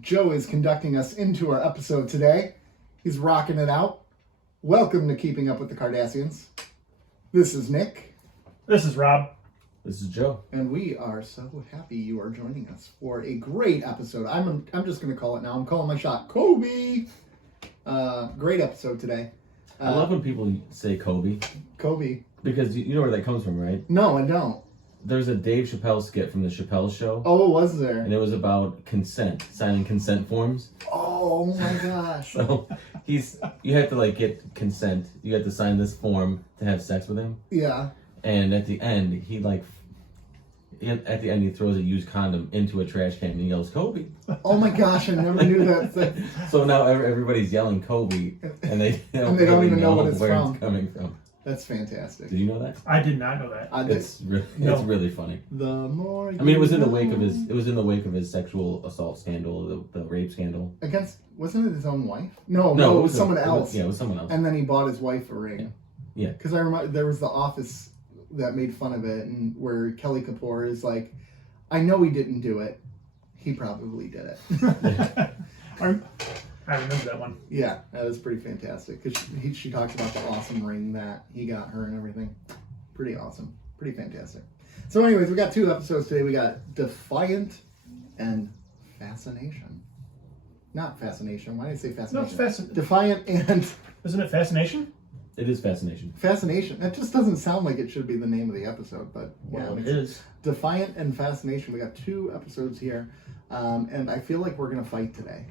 Joe is conducting us into our episode today. He's rocking it out. Welcome to Keeping Up with the Cardassians. This is Nick. This is Rob. This is Joe. And we are so happy you are joining us for a great episode. I'm just going to call it now. I'm calling my shot. Kobe! Great episode today. I love when people say Kobe. Kobe. Because you know where that comes from, right? No, I don't. There's a Dave Chappelle skit from the Chappelle Show. Oh, was there? And it was about consent, signing consent forms. Oh my gosh. So you have to get consent. You have to sign this form to have sex with him. Yeah. And at the end, he throws a used condom into a trash can and he yells, Kobe. Oh my gosh, I never knew that thing. So now everybody's yelling Kobe and they don't, even know what it's where from. it's coming from. That's fantastic. Did you know that? I did not know that. It's really funny. The more I mean, it was in the wake of his sexual assault scandal, the rape scandal. Wasn't it his own wife? No, it was someone else. It was someone else. And then he bought his wife a ring. Yeah. Because I remember there was The Office that made fun of it, and where Kelly Kapoor is like, I know he didn't do it. He probably did it. I remember that one. Yeah, that was pretty fantastic. Because she talks about the awesome ring that he got her and everything. Pretty awesome. Pretty fantastic. So anyways, we got 2 episodes today. We got Defiant and Fascination. Not Fascination. Why did I say Fascination? No, it's Defiant and... Isn't it Fascination? It is Fascination. Fascination. That just doesn't sound like it should be the name of the episode, but well, it is. Defiant and Fascination. We got 2 episodes here, and I feel like we're going to fight today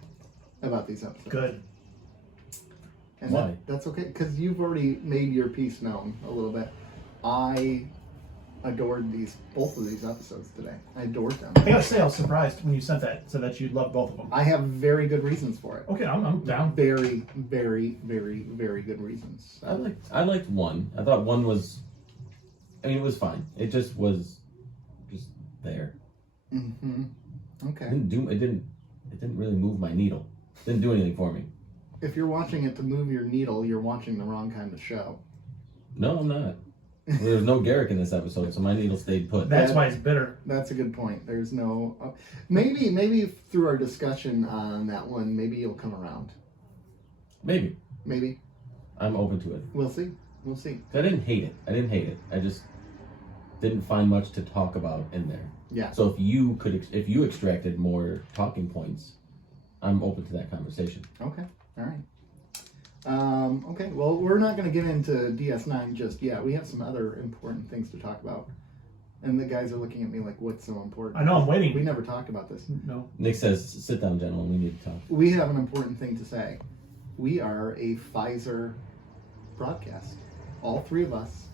about these episodes. Good. And why? That's okay, because you've already made your piece known a little bit. I adored both of these episodes today. I adored them. I gotta say, I was surprised when you sent that, so that you loved both of them. I have very good reasons for it. Okay, I'm down. Very, very, very, very good reasons. I liked one. I thought one was, it was fine. It just was there. Mm-hmm. Okay. It didn't really move my needle. It didn't do anything for me. If you're watching it to move your needle, you're watching the wrong kind of show. No, I'm not. There was no Garrick in this episode, so my needle stayed put. That's why it's bitter. That's a good point. There's no... maybe through our discussion on that one, maybe you'll come around. Maybe. I'm open to it. We'll see. I didn't hate it. I just didn't find much to talk about in there. Yeah. So if you extracted more talking points, I'm open to that conversation. Okay. All right. Okay, well, we're not going to get into DS9 just yet. We have some other important things to talk about. And the guys are looking at me like, what's so important? I know, I'm waiting. We never talked about this. No. Nick says, sit down, gentlemen, we need to talk. We have an important thing to say. We are a Pfizer broadcast. All 3 of us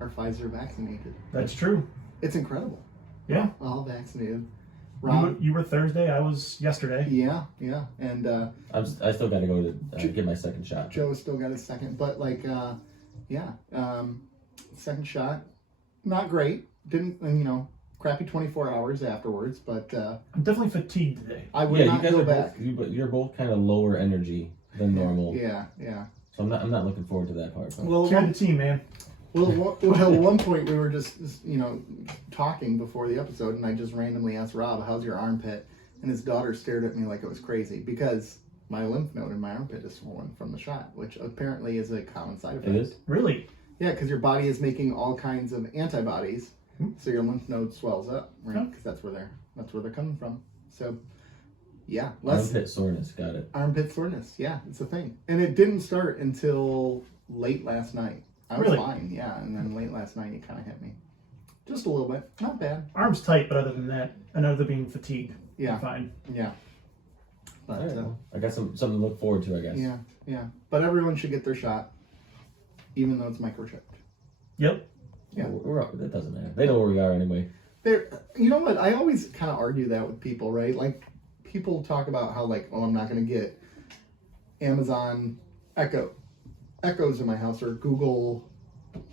are Pfizer vaccinated. That's true. It's incredible. Yeah. All vaccinated. Rob, You were Thursday, I was yesterday. Yeah. And I still got to go to get my second shot. Joe's still got his second, but second shot, not great. Didn't, crappy 24 hours afterwards, but I'm definitely fatigued today. I would not you guys go are back. you're both kind of lower energy than normal. Yeah. So I'm not looking forward to that part. But. Well, Carry the team, man. Well, at one point we were just talking before the episode, and I just randomly asked Rob, "How's your armpit?" And his daughter stared at me like it was crazy because my lymph node in my armpit is swollen from the shot, which apparently is a common side effect. It is? Really? Yeah, because your body is making all kinds of antibodies, so your lymph node swells up, right? Because that's where they're coming from. So, yeah, armpit soreness. Got it. Armpit soreness. Yeah, it's a thing, and it didn't start until late last night. I was fine, yeah, and then late last night it kind of hit me. Just a little bit. Not bad. Arm's tight, but other than that, and other than being fatigued, yeah. I'm fine. Yeah. But, I got something to look forward to, I guess. Yeah. But everyone should get their shot, even though it's microchipped. Yep. Yeah. That doesn't matter. They know where we are anyway. You know what? I always kind of argue that with people, right? Like, people talk about how, I'm not going to get Amazon Echoes in my house or Google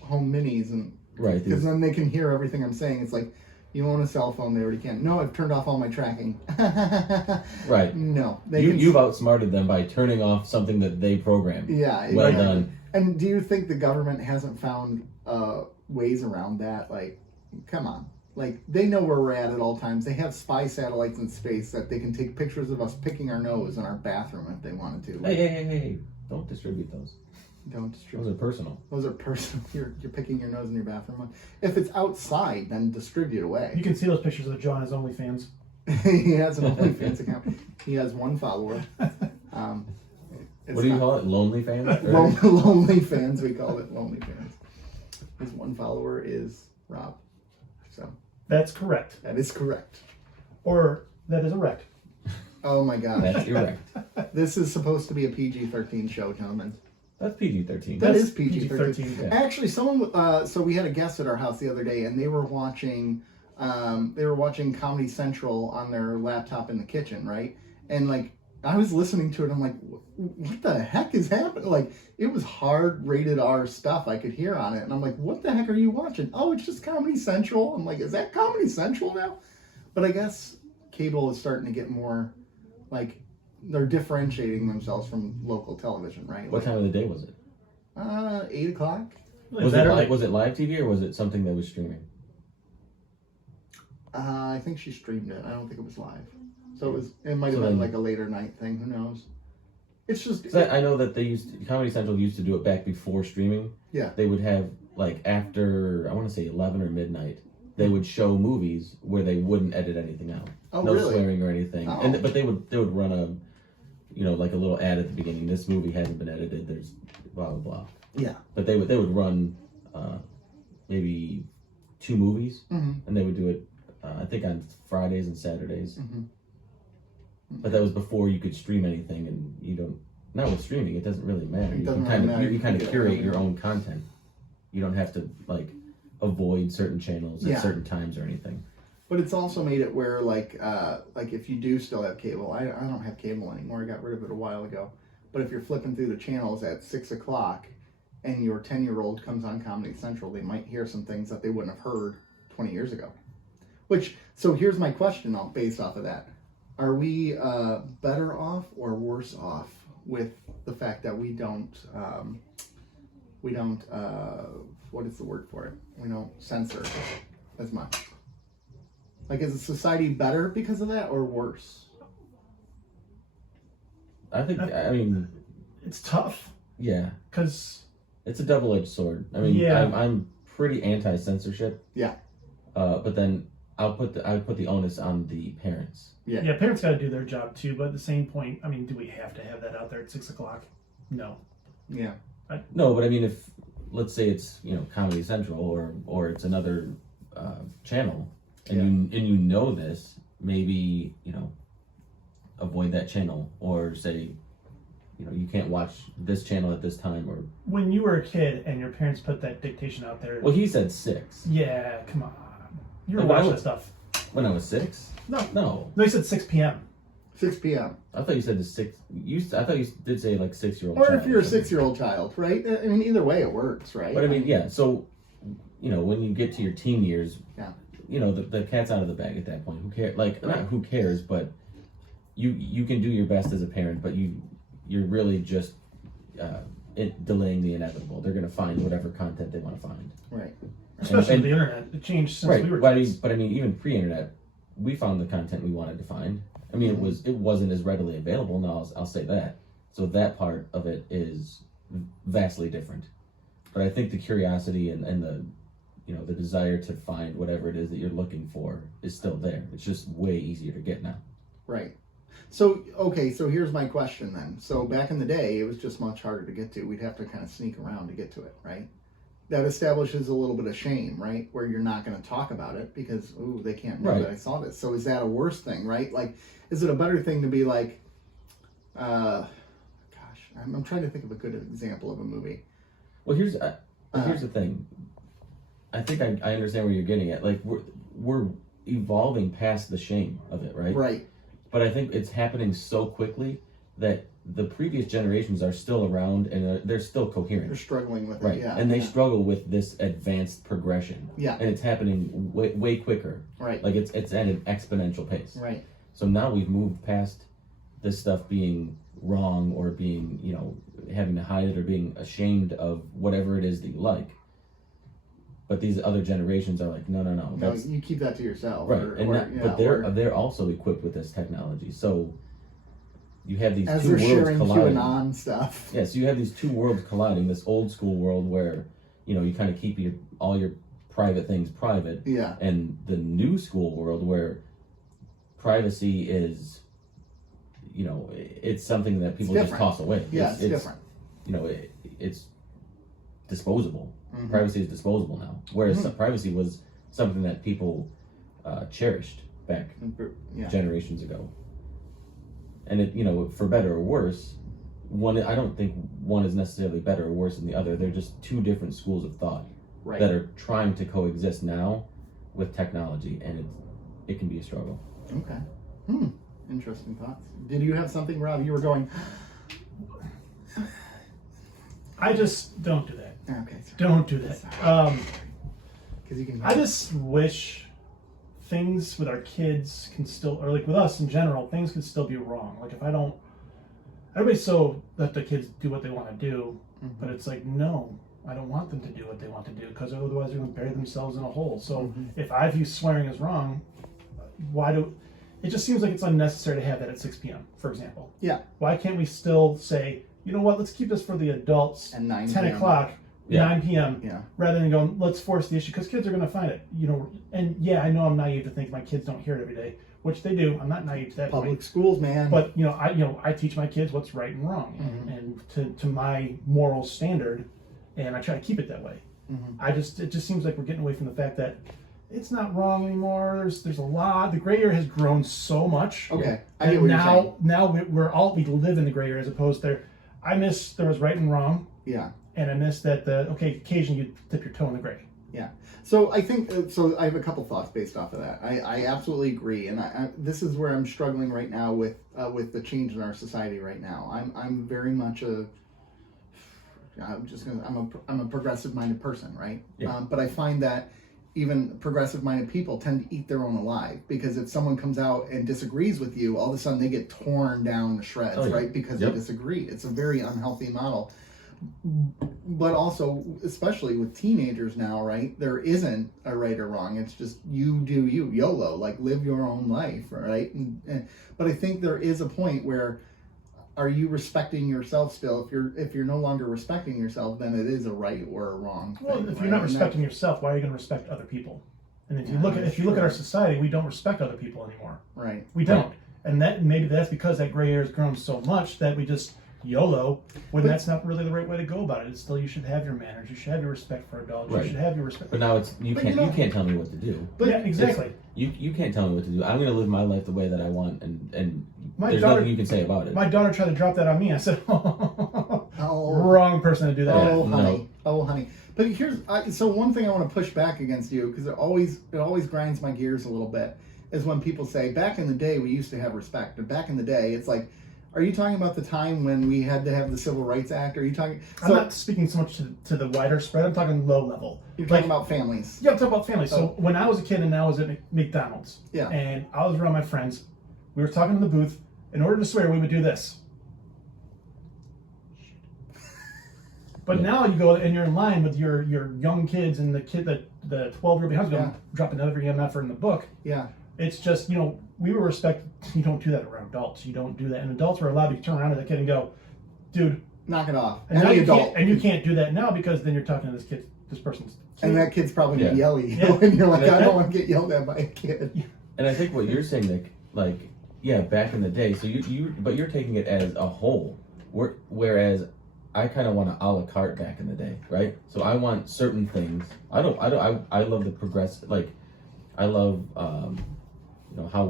Home Minis, and right, because then they can hear everything I'm saying. It's like, you own a cell phone, they already can. No, I've turned off all my tracking. Right. No, you've outsmarted them by turning off something that they programmed. Yeah, well done. And do you think the government hasn't found ways around that? Like, come on, Like, they know where we're at all times. They have spy satellites in space that they can take pictures of us picking our nose in our bathroom if they wanted to. Like, Hey. Don't distribute those. don't Those distribute. are personal. Those are personal. You're picking your nose in your bathroom. If it's outside, then distribute away. You can see those pictures of Joe on his OnlyFans. He has an OnlyFans account. He has one follower. It's What do you not- call it? Lonely fans? Or- Lonely fans, we call it lonely fans. His one follower is Rob. So That's correct. that is correct. Or that is a wreck. Oh my gosh. That's erect. This is supposed to be a PG-13 show, gentlemen. That's PG-13. That That's is PG-13. PG-13. Yeah. Actually, someone. So we had a guest at our house the other day, and they were watching. They were watching Comedy Central on their laptop in the kitchen, right? And like, I was listening to it. I'm like, what the heck is happening? Like, it was hard rated R stuff I could hear on it, and I'm like, what the heck are you watching? Oh, it's just Comedy Central. I'm like, is that Comedy Central now? But I guess cable is starting to get more, like, they're differentiating themselves from local television, right? What time of the day was it? 8 o'clock. Was it live TV or was it something that was streaming? I think she streamed it. I don't think it was live. So it might have So been then- like a later night thing. Who knows? It's just 'Cause I know that Comedy Central used to do it back before streaming. Yeah. They would have, like, after, I want to say 11 or midnight, they would show movies where they wouldn't edit anything out. Oh, No really? swearing or anything. Oh. But they would run a, like a little ad at the beginning. This movie hasn't been edited. There's blah, blah, blah. Yeah. But they would run maybe 2 movies, Mm-hmm. and they would do it, I think, on Fridays and Saturdays. Mm-hmm. But that was before you could stream anything, and you don't. Now with streaming, it doesn't really matter. It You doesn't can kind really of matter. you kind You of can get it curate whenever your you own content. You don't have to avoid certain channels Yeah. at certain times or anything. But it's also made it where like if you do still have cable, I don't have cable anymore. I got rid of it a while ago. But if you're flipping through the channels at 6 o'clock, and your 10-year-old comes on Comedy Central, they might hear some things that they wouldn't have heard 20 years ago. So here's my question based off of that. Are we better off or worse off with the fact that we don't, what is the word for it? We don't censor as much. Like, is the society better because of that or worse? I think. I mean, It's tough yeah, because it's a double-edged sword. I mean, Yeah. I'm pretty anti-censorship. Yeah. But then I would put the onus on the parents. yeah, parents got to do their job too. But at the same point, I mean, do we have to have that out there at 6 o'clock? No. Yeah. No, but I mean, if let's say it's Comedy Central or it's another channel, and you know this, maybe avoid that channel, or say you can't watch this channel at this time, or When you were a kid and your parents put that dictation out there, well, he said 6 yeah, come on, you were Like, I watching would- that stuff. when I was 6. No, No, he said 6 p.m. 6 p.m. I thought you said the 6. I thought you did say like 6-year-old. Or child if you're a something. 6-year-old child, right? I mean, either way it works, right? But I mean, yeah. So when you get to your teen years, Yeah. the cat's out of the bag at that point. Who cares? Like, not who cares, but you can do your best as a parent, but you're really just delaying the inevitable. They're going to find whatever content they want to find. Right. Especially And- with the internet, it changed since Right. we were But kids. I mean, even pre-internet, we found the content we wanted to find. I mean, it wasn't as readily available. No, I'll say that. So that part of it is vastly different. But I think the curiosity and the the desire to find whatever it is that you're looking for is still there. It's just way easier to get now. Right. So, okay, so here's my question then. So back in the day, it was just much harder to get to. We'd have to kind of sneak around to get to it, right? That establishes a little bit of shame, right? Where you're not going to talk about it because, ooh, they can't know Right. that I saw this. So is that a worse thing, right? Like, is it a better thing to be like, gosh, I'm trying to think of a good example of a movie. Well, here's the thing. I think I understand where you're getting at. Like, we're evolving past the shame of it, right? Right. But I think it's happening so quickly that the previous generations are still around and they're still You're coherent. struggling with Right. it, yeah. And they yeah. struggle with this advanced progression. Yeah. And it's happening way quicker. Right. Like it's at an exponential pace. Right. So now we've moved past this stuff being wrong or being, having to hide it or being ashamed of whatever it is that you like. But these other generations are like, no. No, That's you keep that to yourself. right. Or, But they're also equipped with this technology. So you have these as two they're worlds sharing colliding. QAnon stuff. Yeah, so you have these two worlds colliding. This old school world where, you kind of keep all your private things private. Yeah. And the new school world where privacy is, it's something that people just toss away. Yeah, it's different. It's disposable. Mm-hmm. Privacy is disposable now. Whereas privacy was something that people cherished back generations ago. And it, for better or worse, I don't think one is necessarily better or worse than the other. They're just two different schools of thought that are trying to coexist now with technology, and it can be a struggle. Okay. Interesting thoughts. Did you have something, Rob? You were going. I just don't do that. Okay. Sorry. Don't do that. Because you can. I just wish things with our kids can still, or like with us in general, things can still be wrong. Like if I don't, everybody's so let the kids do what they want to do, but it's like, no, I don't want them to do what they want to do because otherwise they're going to bury themselves in a hole. So if I view swearing as wrong, it just seems like it's unnecessary to have that at 6 p.m., for example. Yeah. Why can't we still say, you know what, let's keep this for the adults and 9 10 p.m. o'clock, 9 p.m., Yeah. rather than going, let's force the issue, because kids are going to find it, and yeah, I know I'm naive to think my kids don't hear it every day, which they do. I'm not naive to that Public point. schools, man. But, I teach my kids what's right and wrong, and to my moral standard, and I try to keep it that way. It just seems like we're getting away from the fact that it's not wrong anymore. There's a lot. The gray area has grown so much. Okay, I get what you're saying. Now we live in the gray area as opposed to. I miss there was right and wrong. Yeah. And I miss that occasionally you dip your toe in the gray. Yeah. So I think I have a couple thoughts based off of that. I absolutely agree, and this is where I'm struggling right now with the change in our society right now. I'm very much I'm a progressive minded person, right? Yeah. But I find that even progressive-minded people tend to eat their own alive, because if someone comes out and disagrees with you, all of a sudden they get torn down to shreds, right? Because they disagree. It's a very unhealthy model. But also, especially with teenagers now, right? There isn't a right or wrong. It's just you do you, YOLO, like live your own life, right? But I think there is a point where, are you respecting yourself still? If you're no longer respecting yourself, then it is a right or a wrong thing. Well, if you're not respecting yourself, why are you going to respect other people? And if you look at our society, we don't respect other people anymore. Right. We don't. And maybe that's because that gray area has grown so much that we just YOLO, when that's not really the right way to go about it. It's still, you should have your manners, you should have your respect for adults, you should have your respect. But now it's you can't tell me what to do. But yeah, exactly. You can't tell me what to do. I'm going to live my life the way that I want, and There's nothing you can say about it. My daughter tried to drop that on me. I said, wrong person to do that. Oh, Yeah, honey. no. Oh, honey. But so one thing I want to push back against you, because it always grinds my gears a little bit, is when people say, back in the day we used to have respect. And back in the day, it's like, are you talking about the time when we had to have the Civil Rights Act? Are you talking? I'm not speaking so much to the wider spread. I'm talking low level. You're talking about families. Yeah, I'm talking about families. So when I was a kid and I was at McDonald's, and I was around my friends, we were talking in the booth. In order to swear, we would do this. But now you go and you're in line with your young kids and the 12-year-old behind going, drop another EMF in the book. Yeah. It's just, we were respect. You don't do that around adults. You don't do that. And adults were allowed to turn around to the kid and go, dude, knock it off. And now you can't do that now, because then you're talking to this person's kid. And that kid's probably going to yell at you. Yeah. And you're like, I don't want to get yelled at by a kid. And I think what you're saying, Nick, back in the day, so but you're taking it as a whole, whereas I kind of want to a la carte back in the day, right? So I want certain things. I love the I love how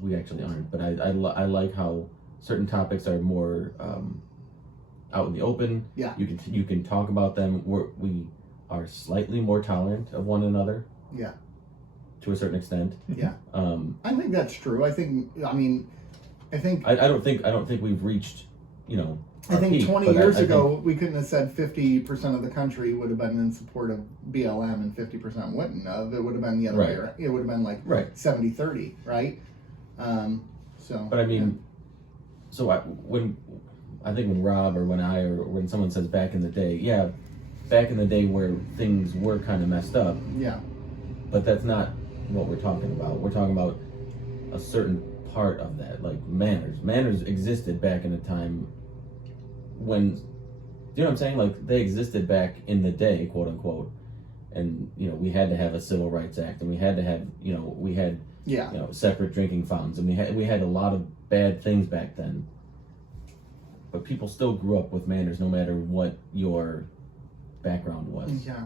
we actually aren't, but I like how certain topics are more out in the open. Yeah. You can talk about them. We are slightly more tolerant of one another. Yeah. To a certain extent. Yeah. I think that's true. I don't think we've reached, I think peak, 20 years ago, we couldn't have said 50% of the country would have been in support of BLM and 50% wouldn't have. It would have been the other way around. It would have been like 70-30, right? But I mean, when Rob or when someone says back in the day, back in the day where things were kind of messed up, Yeah. but that's not what we're talking about. We're talking about a certain part of that, like manners. Manners existed back in a time when, you know what I'm saying? Like, they existed back in the day, quote unquote. And, you know, we had to have a Civil Rights Act, and we had to have, you know, we had, Yeah. you know, separate drinking fountains, and we had a lot of bad things back then. But people still grew up with manners, no matter what your background was. Yeah.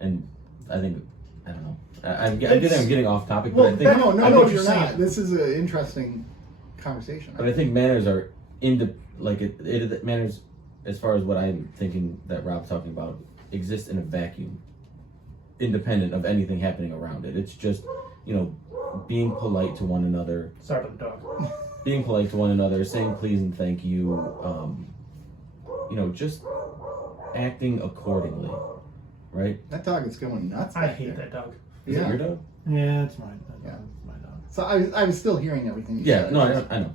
And I think, I don't know. I'm getting off topic, but Well, I think No, I get what you're you're not. saying. This is an interesting conversation. But I think manners are manners, as far as what I'm thinking that Rob's talking about, exist in a vacuum, independent of anything happening around it. It's just, you know, being polite to one another, Sorry about the dog. being polite to one another, saying please and thank you, you know, just acting accordingly, right? That dog is going nuts. I back hate there. that dog. Is it your dog? Yeah, it's mine. Yeah. It's my dog. So I was still hearing everything you Yeah, said. no, I know.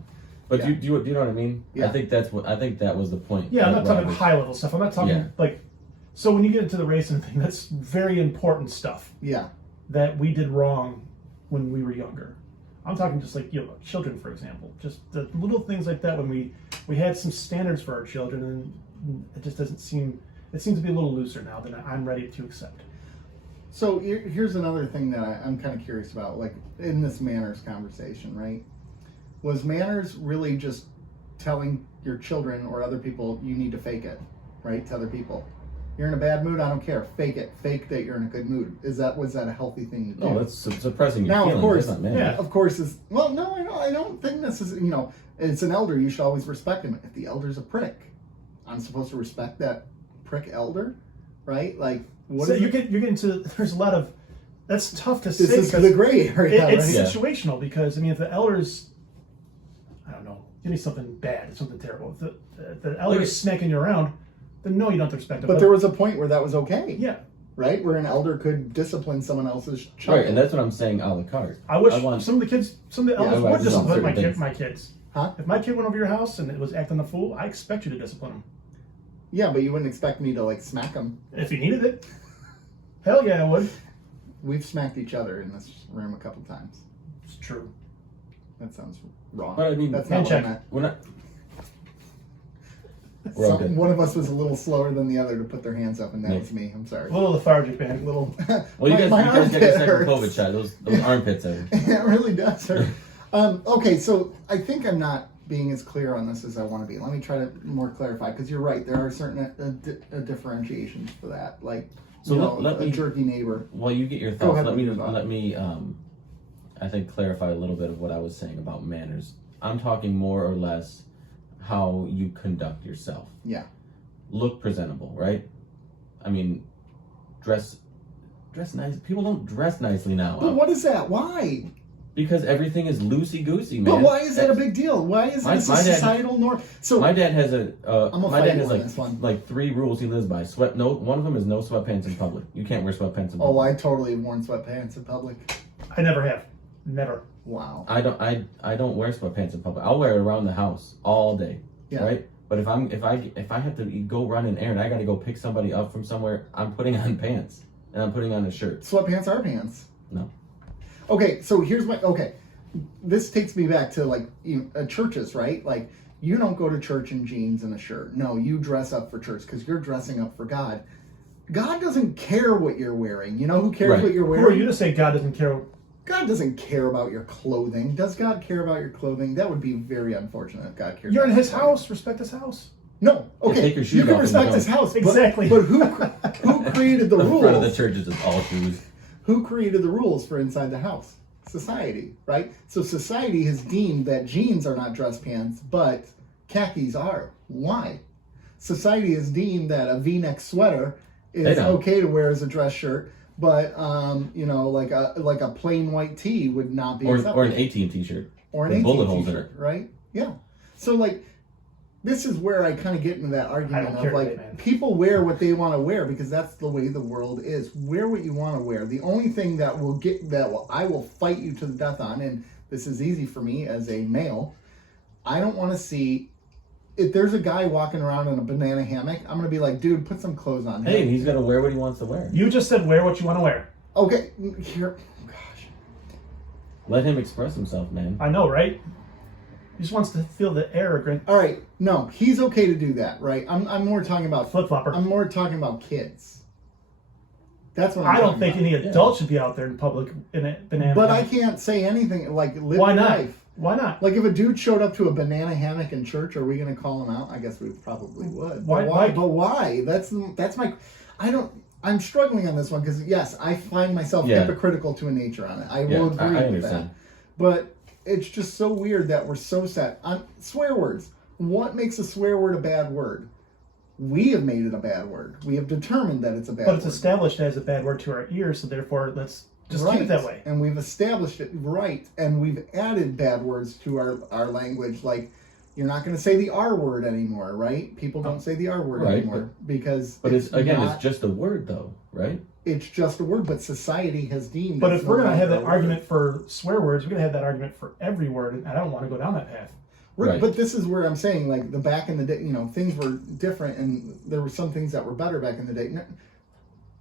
But Yeah. do you know what I mean? Yeah. I think that was the point. Yeah, I'm that not talking Rob was- high level stuff. I'm not talking Yeah. like. So when you get into the racing thing, that's very important stuff Yeah. that we did wrong when we were younger. I'm talking just like, you know, children, for example. Just the little things like that when we had some standards for our children, and it just doesn't seem. It seems to be a little looser now than I'm ready to accept. So here's another thing that I'm kind of curious about, like in this manners conversation, right? Was manners really just telling your children or other people you need to fake it, right? To other people, you're in a bad mood. I don't care. Fake it. Fake that you're in a good mood. Was that a healthy thing to do? No, that's suppressing your Now, of feelings. course, That's not manners. yeah. Of course, no, I don't think this is. You know, it's an elder. You should always respect him. If the elder's a prick, I'm supposed to respect that prick elder, right? Like, what So is you it? get into. There's a lot of. That's tough to This say is because the gray area, it's right? Yeah. situational. Because I mean, if the elders, I don't know, give me something bad, something terrible. If the elder's smacking you around, then no, you don't have to respect them. But there was a point where that was okay, yeah, right? Where an elder could discipline someone else's child. Right, and that's what I'm saying a la carte. I wish want- some of the Yeah, elders right, would discipline certain my things. kids. Huh? If my kid went over your house and it was acting a fool, I expect you to discipline him. Yeah, but you wouldn't expect me to like smack him. If he needed it, hell yeah, I would. We've smacked each other in this room a couple times. It's true. That sounds wrong. But I mean, that's not what I handshake. meant. We're not. We're all good. One of us was a little slower than the other to put their hands up, and that Nick. was me. I'm sorry. A little lethargic, man. Little. Well, you guys got your armpit second hurts. COVID shot. Those armpits are. It really does hurt. Okay, so I think I'm not being as clear on this as I want to be. Let me try to more clarify, because you're right. There are certain differentiations for that, like So you know, let a me- jerky neighbor. While you get your Go thoughts, ahead let with me your thought. I think clarify a little bit of what I was saying about manners. I'm talking more or less how you conduct yourself. Yeah. Look presentable, right? I mean, dress nice. People don't dress nicely now. But what is that? Why? Because everything is loosey goosey, man. But why is that a big deal? Why is this a my dad- societal norm? So My dad has I'm gonna my fight dad you has on this one. like 3 rules he lives by. One of them is no sweatpants in public. You can't wear sweatpants in public. oh, I totally have worn sweatpants in public. I never have. Never. Wow. I don't wear sweatpants in public. I'll wear it around the house all day. Yeah. Right? But if I have to go run an errand, I got to go pick somebody up from somewhere, I'm putting on pants and I'm putting on a shirt. Sweatpants are pants. No. Okay, so here's my this takes me back to like churches, right? Like you don't go to church in jeans and a shirt. No, you dress up for church because you're dressing up for God. God doesn't care what you're wearing. You know who cares Right. what you're Who wearing? are you to say God doesn't care? God doesn't care about your clothing. Does God care about your clothing? That would be very unfortunate if God cared. You're in about his your house. Respect his house. No, okay. take your shoes You can off and respect go. his house, but- Exactly. But who created the The rules? front of the church is just all shoes. Who created the rules for inside the house? Society, right? So society has deemed that jeans are not dress pants, but khakis are. Why? Society has deemed that a V-neck sweater They is don't. okay to wear as a dress shirt, but like a plain white tee would not be Or acceptable. an A-Team t-shirt. Or an with 18 bullet holes in t-shirt, right? Yeah. So like, this is where I kind of get into that argument don't of care like, today, man. people wear what they want to wear because that's the way the world is. Wear what you want to wear. The only thing that I will fight you to the death on, and this is easy for me as a male, I don't want to see if there's a guy walking around in a banana hammock, I'm gonna be like, dude, put some clothes on. Hey, he's gonna wear what he wants to wear. You just said wear what you want to wear. Okay, here. Gosh. Let him express himself, man. I know, right? He just wants to feel the air. All right, no, he's okay to do that, right? I'm more talking about Flip flopper. I'm more talking about kids. That's what I'm I don't talking think about. any adult should be out there in public in a banana. But hammock. I can't say anything like live Why your not? life. Why not? Like if a dude showed up to a banana hammock in church, are we going to call him out? I guess we probably would. Why? But why? That's my. I'm struggling on this one because yes, I find myself hypocritical to a nature on it. I will agree with understand. that. But it's just so weird that we're so set on swear words. What makes a swear word a bad word? We have made it a bad word. We have determined that it's a bad word. But it's established as a bad word to our ears, so therefore let's just keep it that way. And we've established it right, and we've added bad words to our language. Like, you're not going to say the R word anymore, right? People don't say the R word anymore because. But it's just a word, though, right? It's just a word, but society has deemed. But if we're going to have that argument for swear words, we're going to have that argument for every word, and I don't want to go down that path. Right. But this is where I'm saying, like, the back in the day, things were different, and there were some things that were better back in the day.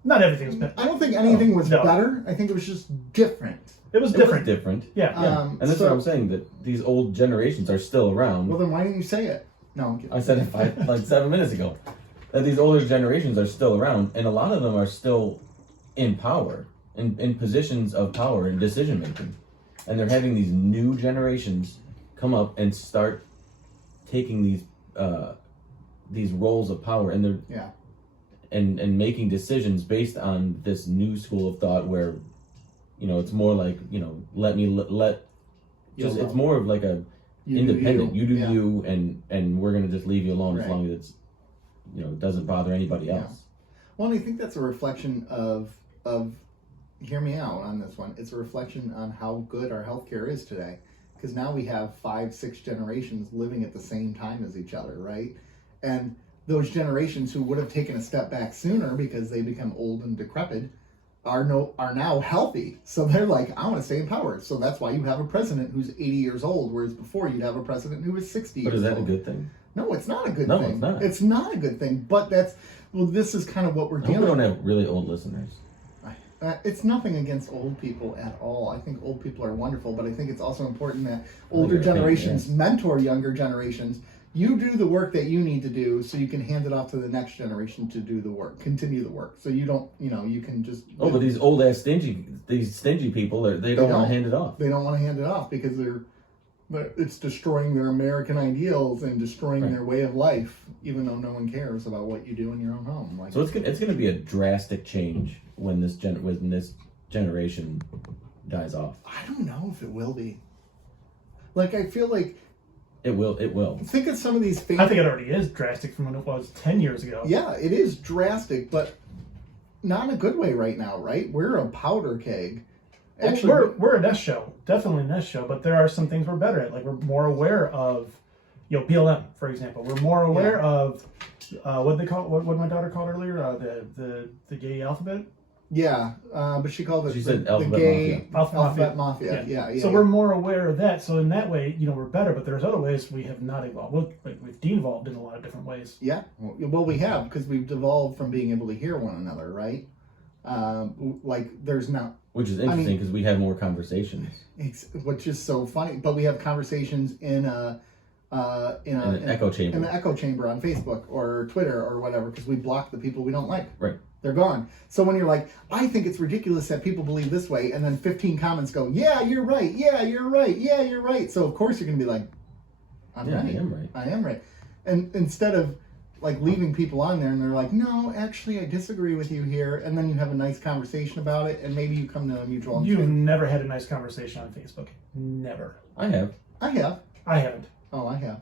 Not everything was better. I don't think anything was better. I think it was just different. It was different. Yeah. And that's what I'm saying, that these old generations are still around. Well, then why didn't you say it? No, I'm kidding. I said it like 7 minutes ago. That these older generations are still around, and a lot of them are still in power, in positions of power and decision making. And they're having these new generations come up and start taking these roles of power, and they're and making decisions based on this new school of thought where it's more like it's more of like a independent you do you and we're going to just leave you alone as long as it's it doesn't bother anybody else. Well, and I think that's a reflection of hear me out on this one. It's a reflection on how good our healthcare is today. Because now we have 5-6 generations living at the same time as each other, right? And those generations who would have taken a step back sooner because they become old and decrepit are now healthy. So they're like, I want to stay in power. So that's why you have a president who's 80 years old, whereas before you'd have a president who was 60 years old. But is that a good thing? No, it's not a good thing. No, it's not. It's not a good thing. But this is kind of what we're dealing with. We don't have really old listeners. It's nothing against old people at all. I think old people are wonderful, but I think it's also important that older generations mentor younger generations. You do the work that you need to do so you can hand it off to the next generation to do the work, continue the work. So you don't, you can just... but these old-ass stingy people, they don't want to hand it off. They don't want to hand it off because it's destroying their American ideals and destroying their way of life, even though no one cares about what you do in your own home. So it's going to be a drastic change when this generation dies off. I don't know if it will be. Like, I feel like it will. Think of some of these I think it already is drastic from when it was 10 years ago. Yeah, it is drastic, but not in a good way right now, right? We're a powder keg. Actually, we're a nest show, definitely a nest show, but there are some things we're better at. Like, we're more aware of, BLM, for example. We're more aware of what my daughter called earlier, the gay alphabet. Yeah, but she called it the gay alphabet mafia. Yeah. So we're more aware of that. So in that way, we're better. But there's other ways we have not evolved. We've de-evolved in a lot of different ways. Yeah, well, we have because we've devolved from being able to hear one another, right? There's not. Which is interesting because we have more conversations. Which is so funny, but we have conversations in an echo chamber. In the echo chamber on Facebook or Twitter or whatever, because we block the people we don't like. Right. They're gone. So when you're like, I think it's ridiculous that people believe this way, and then 15 comments go, yeah, you're right. Yeah, you're right. Yeah, you're right. So of course you're going to be like, I am right. And instead of leaving people on there and they're like, no, actually I disagree with you here, and then you have a nice conversation about it, and maybe you come to a mutual understanding. You've never had a nice conversation on Facebook. Never. I have. I haven't. Oh, I have.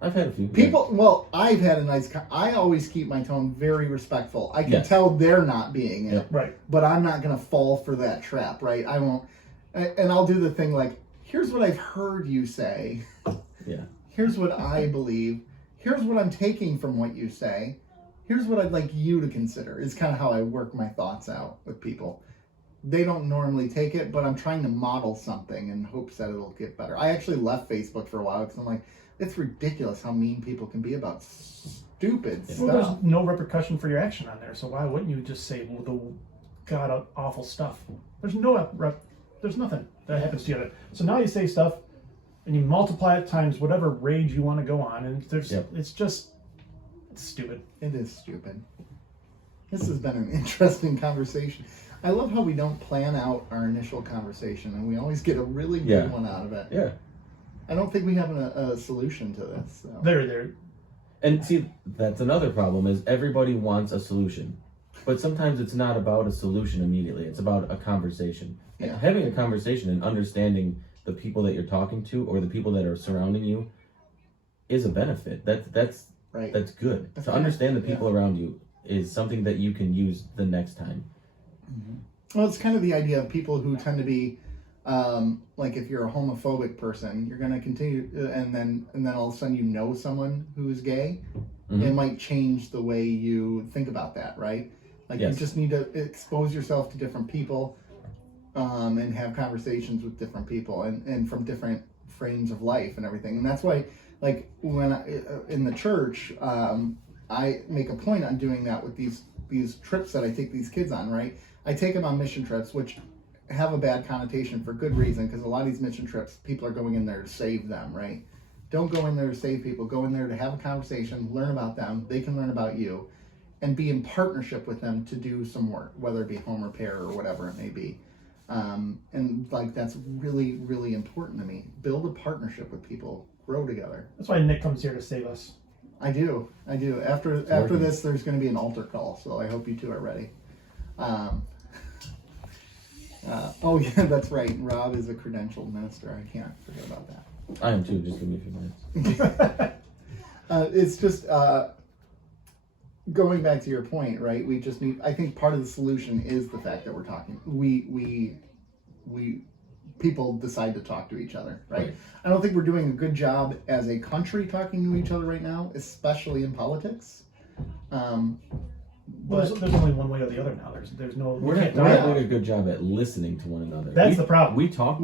I've had a few. People, well, I've had a nice... I always keep my tone very respectful. I can tell they're not being it. Right. But I'm not going to fall for that trap, right? I won't... And I'll do the thing here's what I've heard you say. Yeah. Here's what I believe. Here's what I'm taking from what you say. Here's what I'd like you to consider. Is kind of how I work my thoughts out with people. They don't normally take it, but I'm trying to model something in hopes that it'll get better. I actually left Facebook for a while because I'm like, It's ridiculous how mean people can be about stupid Well, stuff. there's no repercussion for your action on there, so why wouldn't you just say the god awful stuff? There's there's nothing that happens to you. So now you say stuff, and you multiply it times whatever rage you want to go on, and it's stupid. It is stupid. This has been an interesting conversation. I love how we don't plan out our initial conversation, and we always get a really good one out of it. Yeah. I don't think we have a solution to this. So. There. And see, that's another problem is everybody wants a solution. But sometimes it's not about a solution immediately. It's about a conversation. Yeah. Having a conversation and understanding the people that you're talking to or the people that are surrounding you is a benefit. That's Right. That's good. That's to right. understand the people around you is something that you can use the next time. Mm-hmm. Well, it's kind of the idea of people who tend to be, like if you're a homophobic person, you're going to continue, and then all of a sudden you know someone who's gay, it might change the way you think about that, right? Like you just need to expose yourself to different people, and have conversations with different people, and from different frames of life and everything. And that's why, like when in the church, I make a point on doing that with these trips that I take these kids on, right? I take them on mission trips, which have a bad connotation for good reason, because a lot of these mission trips, people are going in there to save them, right? Don't go in there to save people. Go in there to have a conversation, learn about them. They can learn about you, and be in partnership with them to do some work, whether it be home repair or whatever it may be. And like that's really, really important to me. Build a partnership with people. Grow together. That's why Nick comes here to save us. I do. After this, there's going to be an altar call, so I hope you two are ready. Oh yeah, that's right. Rob is a credentialed minister. I can't forget about that. I am too. Just give me a few minutes. It's just going back to your point, right? We just need. I think part of the solution is the fact that we're talking. We people decide to talk to each other, right? I don't think we're doing a good job as a country talking to each other right now, especially in politics. Well, there's only one way or the other now. There's no. We're not doing a good job at listening to one another. That's the problem. We talk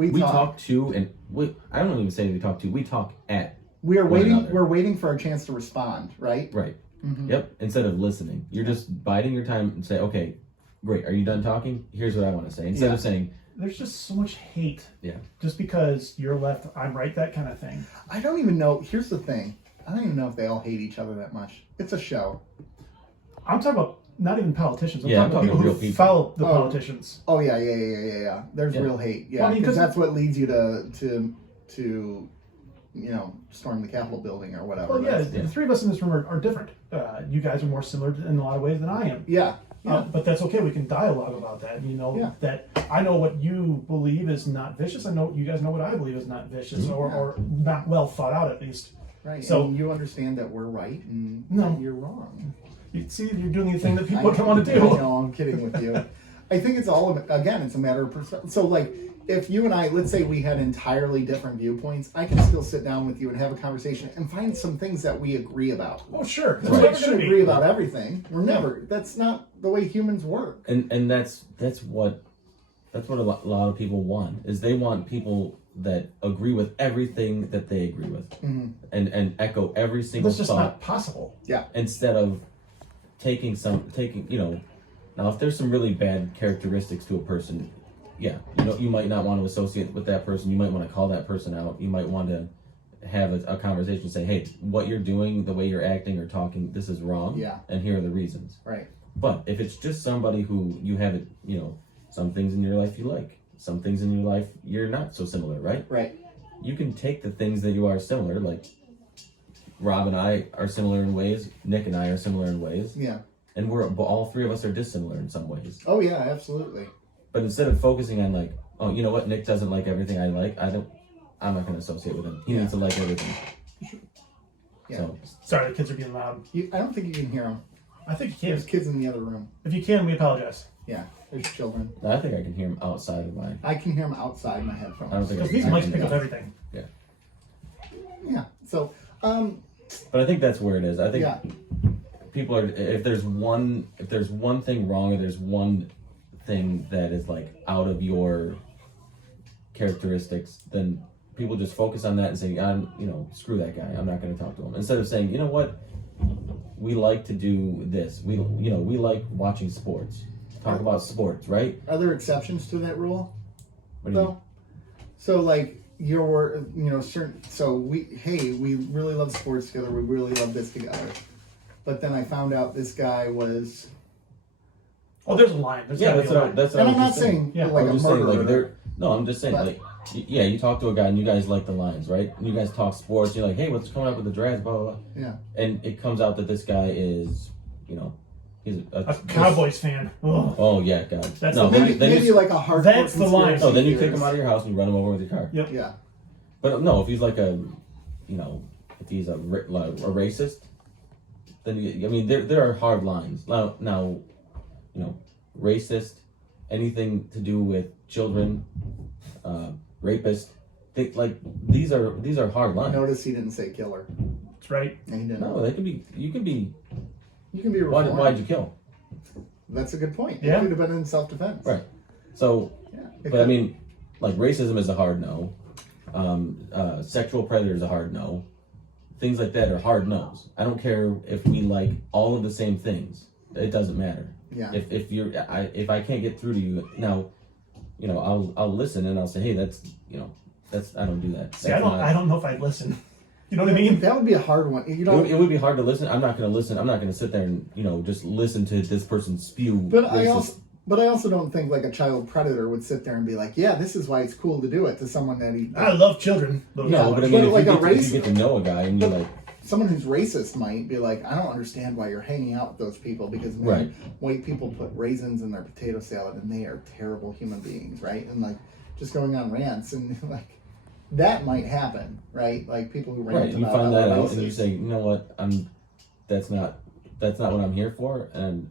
to, and I don't even say we talk to. We talk at. We are waiting. Another. We're waiting for our chance to respond, right? Right. Mm-hmm. Yep. Instead of listening, you're just biding your time and say, "Okay, great. Are you done talking? Here's what I want to say." Instead of saying, "There's just so much hate." Yeah. Just because you're left, I'm right. That kind of thing. I don't even know. Here's the thing. I don't even know if they all hate each other that much. It's a show. I'm talking about not even politicians. I'm talking talking about real who people. follow the politicians. Oh yeah. There's real hate. Yeah, Well, because that's what leads you to storm the Capitol building or whatever. Well, the three of us in this room are different. You guys are more similar in a lot of ways than I am. Yeah. But that's okay. We can dialogue about that. That I know what you believe is not vicious. I know you guys know what I believe is not vicious or not well thought out at least. Right. So and you understand that we're right and no, you're wrong. You see, you're doing the thing that people don't want to do. No, I'm kidding with you. I think it's all again. It's a matter of perspective. So like, if you and I, let's say we had entirely different viewpoints, I can still sit down with you and have a conversation and find some things that we agree about. Oh, sure. We're never going to agree about everything. We're never. That's not the way humans work. And that's what a lot of people want is they want people that agree with everything that they agree with, and echo every single thought. That's just not possible. Yeah. Instead of taking now if there's some really bad characteristics to a person, you might not want to associate with that person. You might want to call that person out. You might want to have a conversation, say, hey, what you're doing, the way you're acting or talking, this is wrong. Yeah. And here are the reasons. Right. But if it's just somebody who you haven't, some things in your life you like, some things in your life you're not so similar, right? Right. You can take the things that you are similar, like Rob and I are similar in ways, Nick and I are similar in ways. Yeah. And all three of us are dissimilar in some ways. Oh yeah, absolutely. But instead of focusing on like, oh, you know what, Nick doesn't like everything I like, I'm not going to associate with him. He needs to like everything. Yeah. So, Sorry, the kids are being loud. I don't think you can hear them. I think you can. There's kids in the other room. If you can, we apologize. Yeah, there's children. I think I can hear him outside of mine. I can hear them outside my headphones. I don't think Because these mics pick up everything. Yeah. Yeah. So, but I think that's where it is. I think people are, if there's one thing wrong or there's one thing that is like out of your characteristics, then people just focus on that and say, screw that guy. I'm not going to talk to him. Instead of saying, you know what, we like to do this. We like watching sports. Talk about sports, right? Are there exceptions to that rule? What do you mean? So like certain. So we really love sports together. We really love this together. But then I found out this guy was. Oh, there's a line. There's Yeah, gotta be a line. And I'm not saying Yeah. like I a was just saying, murderer. I'm just saying, But- you talk to a guy and you guys like the Lions, right? And you guys talk sports. You're like, hey, what's coming up with the draft? Blah, blah, blah. Yeah. And it comes out that this guy is, he's A Cowboys fan. Ugh. Oh yeah, God. That's no, the- then Maybe you, like a hardcore. That's the line. no, then you kick conspiracy him out of your house and you run him over with your car. Yep. Yeah. But no, if he's like if he's a racist, then there are hard lines. Now, racist, anything to do with children, rapist, these are hard lines. Notice he didn't say killer. That's right. And he didn't. No, they could be. You can be. You can be reformed. Why'd you kill? That's a good point. Yeah. It could have been in self-defense. Right. So, Yeah. but I mean, like racism is a hard no. Sexual predator is a hard no. Things like that are hard no's. I don't care if we like all of the same things. It doesn't matter. Yeah. If I can't get through to you now, I'll listen and I'll say, hey, that's I don't do that. See, I don't know if I'd listen. You know what I mean? That would be a hard one. You It know. would be hard to listen. I'm not going to listen. I'm not going to sit there and just listen to this person spew. But racist. I also don't think like a child predator would sit there and be like, yeah, this is why it's cool to do it to someone that he. I love children. No, but I mean, But if, like if you get to know a guy and you're like, Someone who's racist might be like, I don't understand why you're hanging out with those people because man, Right. white people put raisins in their potato salad and they are terrible human beings, right? And like just going on rants and like that might happen, right? Like people who rant right, you about find that other out and you races. say, you know what, that's not what I'm here for, and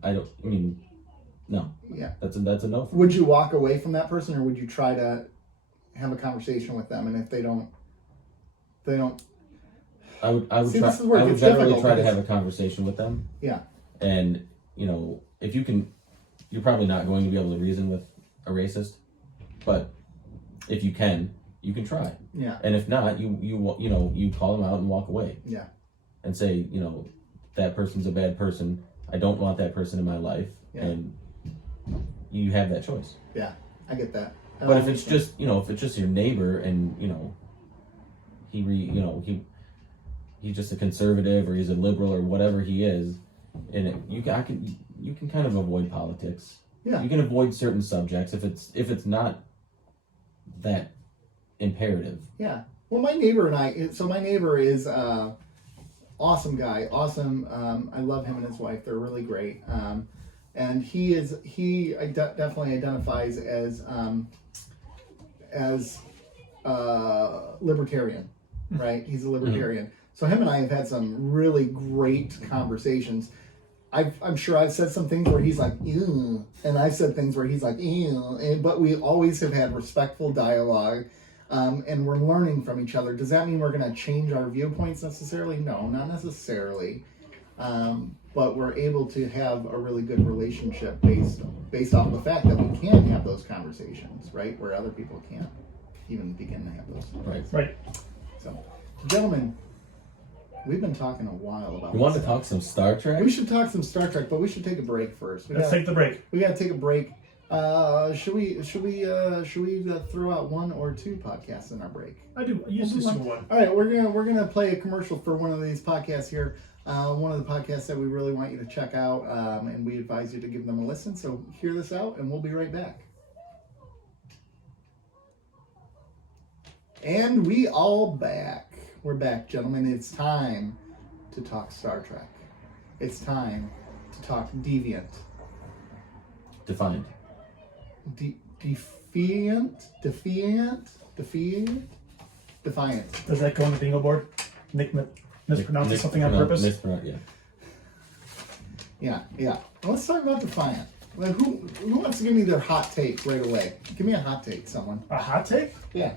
no, Yeah. that's a no. Would you walk away from that person or would you try to have a conversation with them? And if they don't I would See, try. this is where it I would gets generally difficult try to because- have a conversation with them. Yeah. And if you can, you're probably not going to be able to reason with a racist, but if you can try. Yeah. And if not, you call them out and walk away. Yeah. And say, that person's a bad person. I don't want that person in my life. Yeah. And you have that choice. Yeah. I get that. But if it's just, if it's just your neighbor and, he's just a conservative or he's a liberal or whatever he is, and you can kind of avoid politics. Yeah. You can avoid certain subjects if it's not that imperative. Yeah. Well, my neighbor my neighbor is awesome guy. Awesome. I love him and his wife. They're really great. And he definitely identifies as libertarian, right? He's a libertarian. So him and I have had some really great conversations. I'm sure I've said some things where he's like, ew, and I've said things where he's like, ew, but we always have had respectful dialogue, and we're learning from each other. Does that mean we're going to change our viewpoints necessarily? No, not necessarily. But we're able to have a really good relationship based off the fact that we can have those conversations, right? Where other people can't even begin to have those. Right. Right. So, gentlemen, we've been talking a while about. You want to this. talk some Star Trek? We should talk some Star Trek, but we should take a break first. Let's take the break. We gotta take a break. Should we throw out one or two podcasts in our break? I usually do one. All right, we're gonna play a commercial for one of these podcasts here. One of the podcasts that we really want you to check out, and we advise you to give them a listen. So hear this out, and we'll be right back. And we all back. We're back, gentlemen. It's time to talk Star Trek. It's time to talk Deviant. Defined. Defiant? Defiant. Does that go on the bingo board? Nick mispronounces something on purpose? Yeah. Well, let's talk about Defiant. Well, who wants to give me their hot take right away? Give me a hot take, someone. A hot take? Yeah.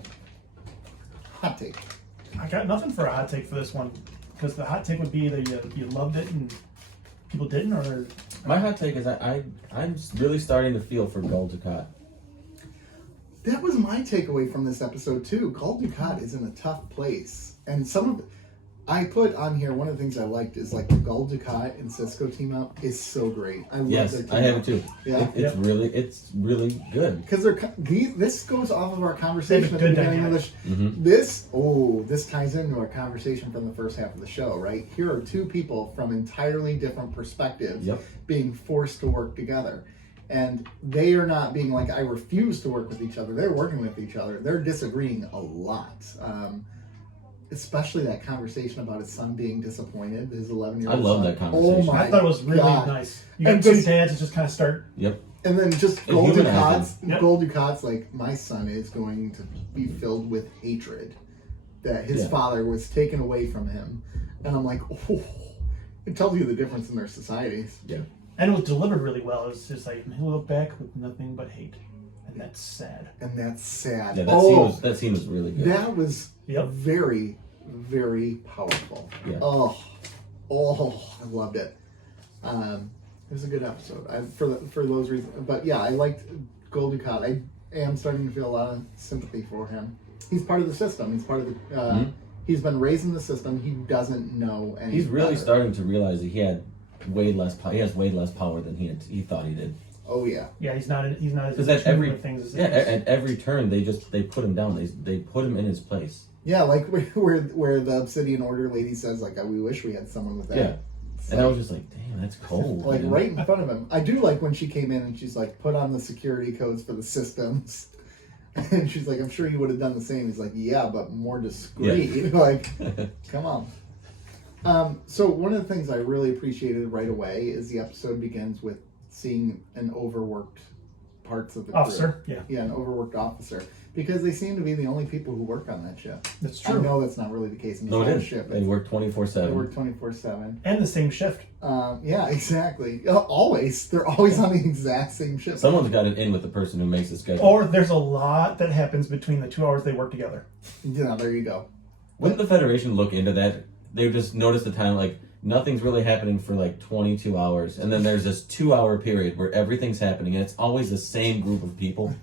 Hot take. I got nothing for a hot take for this one. Because the hot take would be either you loved it and people didn't, or... My hot take is I'm really starting to feel for Gul Dukat. That was my takeaway from this episode too. Gul Dukat is in a tough place, and I put on here one of the things I liked is like the Gul Dukat and Cisco team up is so great. I love Yes, their team I have up. it too. Yeah, It's really good. because this goes off of our conversation at They the have a good beginning of the Mm-hmm. this ties into our conversation from the first half of the show, right? Here are two people from entirely different perspectives Yep. being forced to work together. And they are not being like, I refuse to work with each other. They're working with each other. They're disagreeing a lot. Especially that conversation about his son being disappointed, his 11-year-old I love son. that conversation. Oh my I thought it was really God. nice. You got And two just- dads that just kind of start. Yep. And then just It Gul humanizes Dukat's, Yep. Gul Dukat's like, my son is going to be filled with hatred. That his Yeah. father was taken away from him. And I'm like, oh, it tells you the difference in their societies. Yeah. And it was delivered really well. It was just like, he'll look back with nothing but hate. And that's sad. And that's sad. Yeah. That scene was really good. That was Yep. very, very powerful. Yeah. Oh, I loved it. It was a good episode. For those reasons, but yeah, I liked Gul Dukat. I am starting to feel a lot of sympathy for him. He's part of the system. He's part of the. He's been raised in the system. He doesn't know any. He's really better. starting to realize that he has way less power than he thought he did. Oh yeah. Yeah, he's not as Because at true every with things as he yeah, is. at every turn they put him down. They put him in his place. Yeah, like where the Obsidian Order lady says, like, we wish we had someone with that. Yeah. It's And I like- was just like, damn, that's cold. like man. right in front of him. I do like when she came in and she's like, put on the security codes for the systems. And she's like, I'm sure you would have done the same. He's like, yeah, but more discreet. Like, come on. So one of the things I really appreciated right away is the episode begins with seeing an overworked parts of the crew. Officer, yeah. Yeah, an overworked officer. Because they seem to be the only people who work on that ship. That's I true. know that's not really the case in the No, it Star is. ship. They work They 24/7. work 24/7. And the same shift. Yeah, exactly. Always. They're always on the exact same ship. Someone's got it in with the person who makes the schedule. Or there's a lot that happens between the 2 hours they work together. Yeah, there you go. Wouldn't the Federation look into that? They would just notice the time, like, nothing's really happening for like 22 hours. And then there's this 2-hour period where everything's happening, and it's always the same group of people.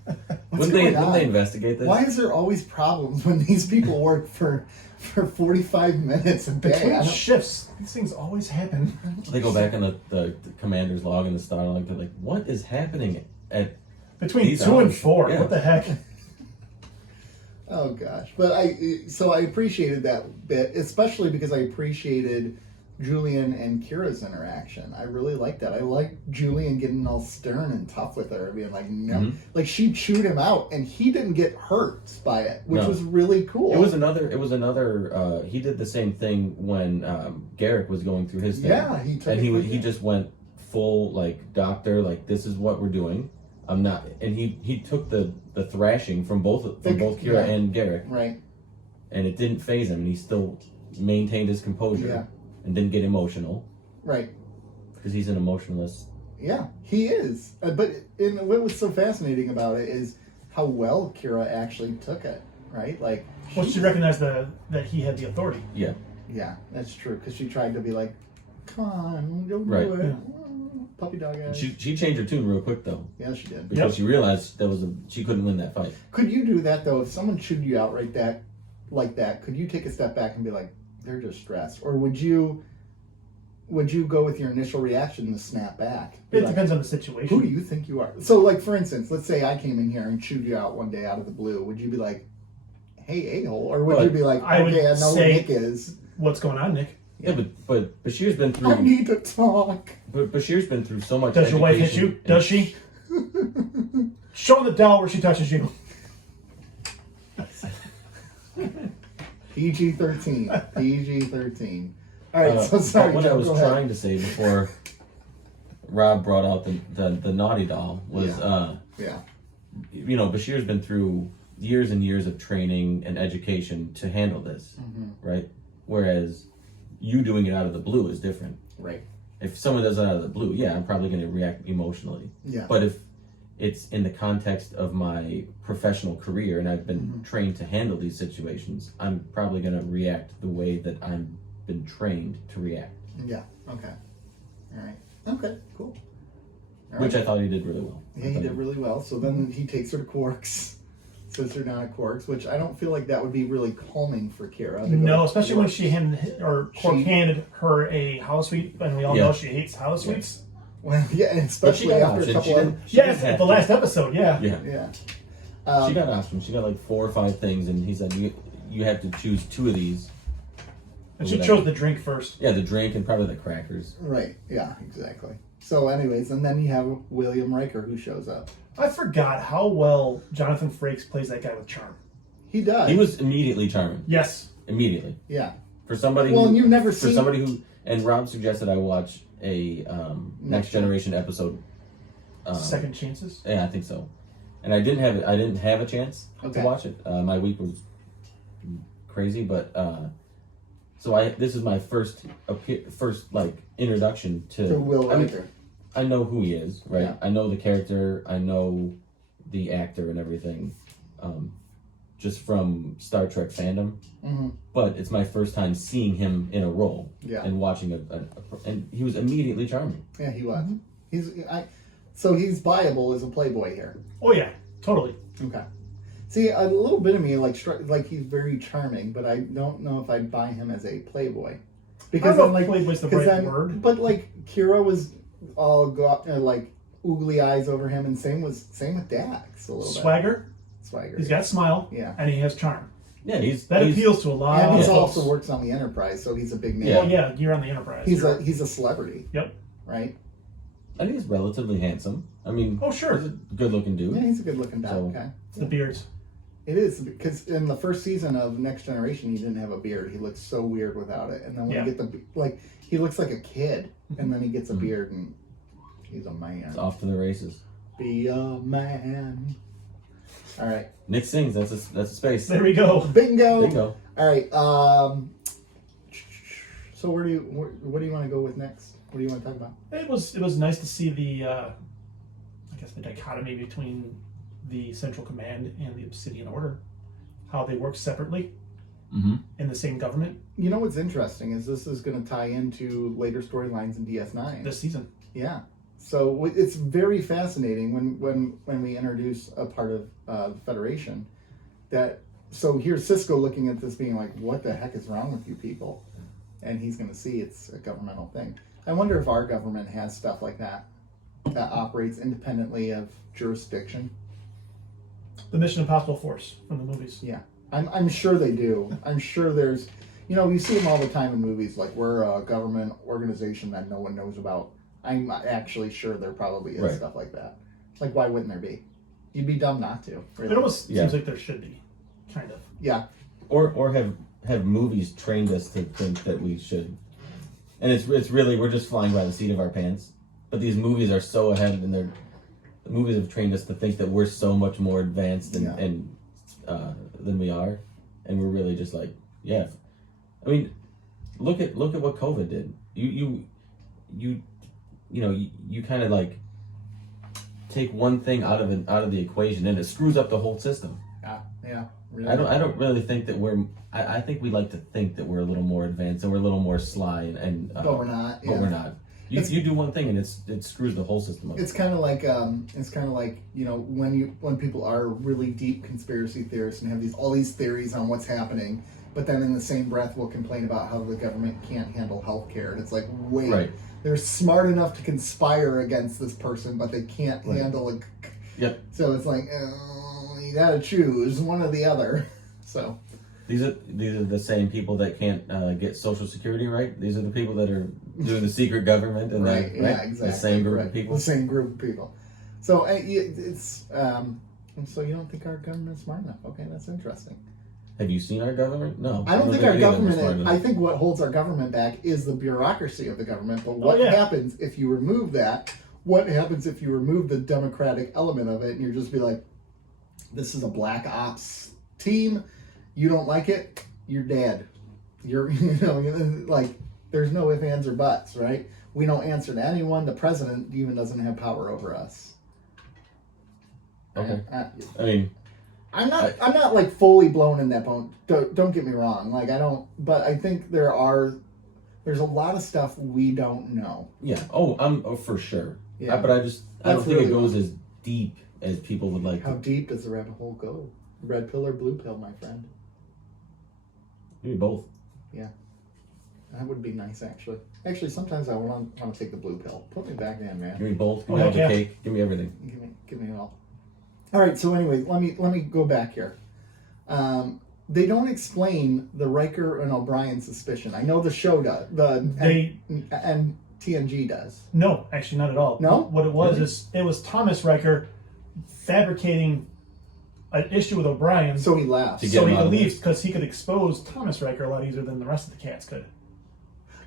Wouldn't they investigate this? Why is there always problems when these people work for 45 minutes a day? Between shifts, these things always happen. They go back in the commander's log and the star log. They're like, what is happening at Between these 2 and hours? 4. Yeah. What the heck? Oh gosh, but I appreciated that bit, especially because I appreciated Julian and Kira's interaction. I really liked that. I liked Julian getting all stern and tough with her, being like, no, Mhm. like she chewed him out, and he didn't get hurt by it, which No. was really cool. It was another. He did the same thing when Garrick was going through his thing. Yeah, he took and it he just went full like doctor. Like, this is what we're doing. I'm not. And he took the thrashing from both Kira Yeah. and Garrick, right. and it didn't phase him, and he still maintained his composure Yeah. and didn't get emotional Right. because he's an emotionalist. Yeah, he is. But what was so fascinating about it is how well Kira actually took it, right? Like, Well, she recognized that he had the authority. Yeah. yeah, that's true. Because she tried to be like, "Come on, don't Right. do it, Yeah. puppy dog ass." She changed her tune real quick though, Yeah, she did. because Yep. she realized she couldn't win that fight. Could you do that though? If someone chewed you out like that, could you take a step back and be like, "They're just stressed," or would you go with your initial reaction to snap back? Be It like, depends on the Who situation. do you think you are? So, like, for instance, let's say I came in here and chewed you out one day out of the blue. Would you be like, "Hey, a-hole," or would Well, you be like, I would "Okay, I know who say- Nick is. What's going on, Nick? Yeah, but Bashir's been I through. need to talk." But Bashir's been through so much. Does your wife hit you? education Does she? Show the doll where she touches you. PG-13. PG-13. All right, so but sorry. what I Joe, was go ahead. trying to say before Rob brought out the naughty doll was, Yeah. Bashir's been through years and years of training and education to handle this, right? Whereas you doing it out of the blue is different. Right. If someone does it out of the blue, yeah, I'm probably going to react emotionally. Yeah. But if it's in the context of my professional career and I've been trained to handle these situations, I'm probably going to react the way that I've been trained to react, Yeah. Okay. All right. Okay. Cool. All which right. I thought he did really well. Yeah, he did really well. So then he takes her to Quarks. sits her down at Quark's, which I don't feel like that would be really calming for Kira. No, especially when Quark handed her a holosuite, and we all know she hates holosuites. Well, yeah, and especially after a couple of... Yes, at the last episode, yeah. She got options. She got like 4 or 5 things, and he said, you have to choose 2 of these. And she chose the drink first. Yeah, the drink and probably the crackers. Right, yeah, exactly. So anyways, and then you have William Riker who shows up. I forgot how well Jonathan Frakes plays that guy with charm. He does. He was immediately charming. Yes. Immediately. Yeah. For somebody and you've never seen... For somebody who... And Rob suggested I watch a Next Generation episode. Second Chances? Yeah, I think so. And I didn't have a chance to watch it. My week was crazy, but this is my first like introduction to Will Riker. I know who he is, right? Yeah. I know the character, I know the actor and everything, just from Star Trek fandom. Mm-hmm. But it's my first time seeing him in a role and watching and he was immediately charming. Yeah, he was. So he's viable as a playboy here. Oh yeah, totally. Okay. See, a little bit of me like he's very charming, but I don't know if I'd buy him as a playboy. Because I don't know if playboy's the right word. But like Kira was all like oogly eyes over him, and same with Dax a little Swagger. He's got a smile. Yeah. And he has charm. Yeah, he's appeals to a lot. And he of folks. also works on the Enterprise, so he's a big name. Yeah. Well, yeah, you're on the Enterprise. He's a celebrity. Yep. Right. I think he's relatively handsome. I mean, sure, he's a good-looking dude. Yeah, he's a good-looking guy. So, okay. It's the beards. It is, because in the first season of Next Generation, he didn't have a beard. He looked so weird without it. And then when you get he looks like a kid, and then he gets a beard, and he's a man. It's off to the races. Be a man. All right. Nick sings. That's a space. There we go. Bingo. All right. So what do you want to go with next? What do you want to talk about? It was nice to see the the dichotomy between the Central Command and the Obsidian Order, how they work separately in the same government. You know what's interesting is this is going to tie into later storylines in DS9 this season. Yeah. So it's very fascinating when we introduce a part of the Federation. So here's Cisco looking at this being like, what the heck is wrong with you people? And he's going to see it's a governmental thing. I wonder if our government has stuff like that operates independently of jurisdiction. The Mission Impossible Force from the movies. Yeah. I'm sure they do. I'm sure there's, you see them all the time in movies, like we're a government organization that no one knows about. I'm actually sure there probably is stuff like that. Like, why wouldn't there be? You'd be dumb not to. Really. It almost seems like there should be, kind of. Yeah. Or have movies trained us to think that we should. And it's really, we're just flying by the seat of our pants. But these movies are so ahead, and the movies have trained us to think that we're so much more advanced than we are, and we're really just like, yeah. I mean, look at what COVID did. You kind of like take one thing out of the equation, and it screws up the whole system. Yeah. Really. I don't really think that we're. I think we like to think that we're a little more advanced and we're a little more sly but we're not. But we're not. You do one thing and it screws the whole system up. It's kind of like when people are really deep conspiracy theorists and have all these theories on what's happening, but then in the same breath will complain about how the government can't handle healthcare, and it's like, wait, they're smart enough to conspire against this person, but they can't handle it. Yep. So it's like, you gotta choose one or the other. So. These are the same people that can't get Social Security right. These are the people that are doing the secret government, and yeah, exactly. The same group of people. The same group of people. So it's so you don't think our government's smart enough? Okay, that's interesting. Have you seen our government? No. I don't think our government. I think what holds our government back is the bureaucracy of the government. But what happens if you remove that? What happens if you remove the democratic element of it, and you're just be like, this is a black ops team. You don't like it, you're dead. You're, like, there's no ifs, ands, or buts, right? We don't answer to anyone. The president even doesn't have power over us. Okay. I mean, I'm not like fully blown in that bone. Don't get me wrong. Like, I don't, but I think there's a lot of stuff we don't know. Yeah. Oh, for sure. Yeah. But I don't think really it goes as deep as people would like. How deep does the rabbit hole go? Red pill or blue pill, my friend? Maybe both. That would be nice, actually. Actually, sometimes I want to take the blue pill. Put me back in, man. Give me both. Give Oh, me all heck the yeah. cake. Give me everything. Give me it all. All right. So anyway, let me go back here. They don't explain the Riker and O'Brien suspicion. I know the show does. And TNG does. No, actually not at all. No? What it was Really? is it was Thomas Riker fabricating an issue with O'Brien So he laughs. To get so him he out could of leave this. because he could expose Thomas Riker a lot easier than the rest of the cats could.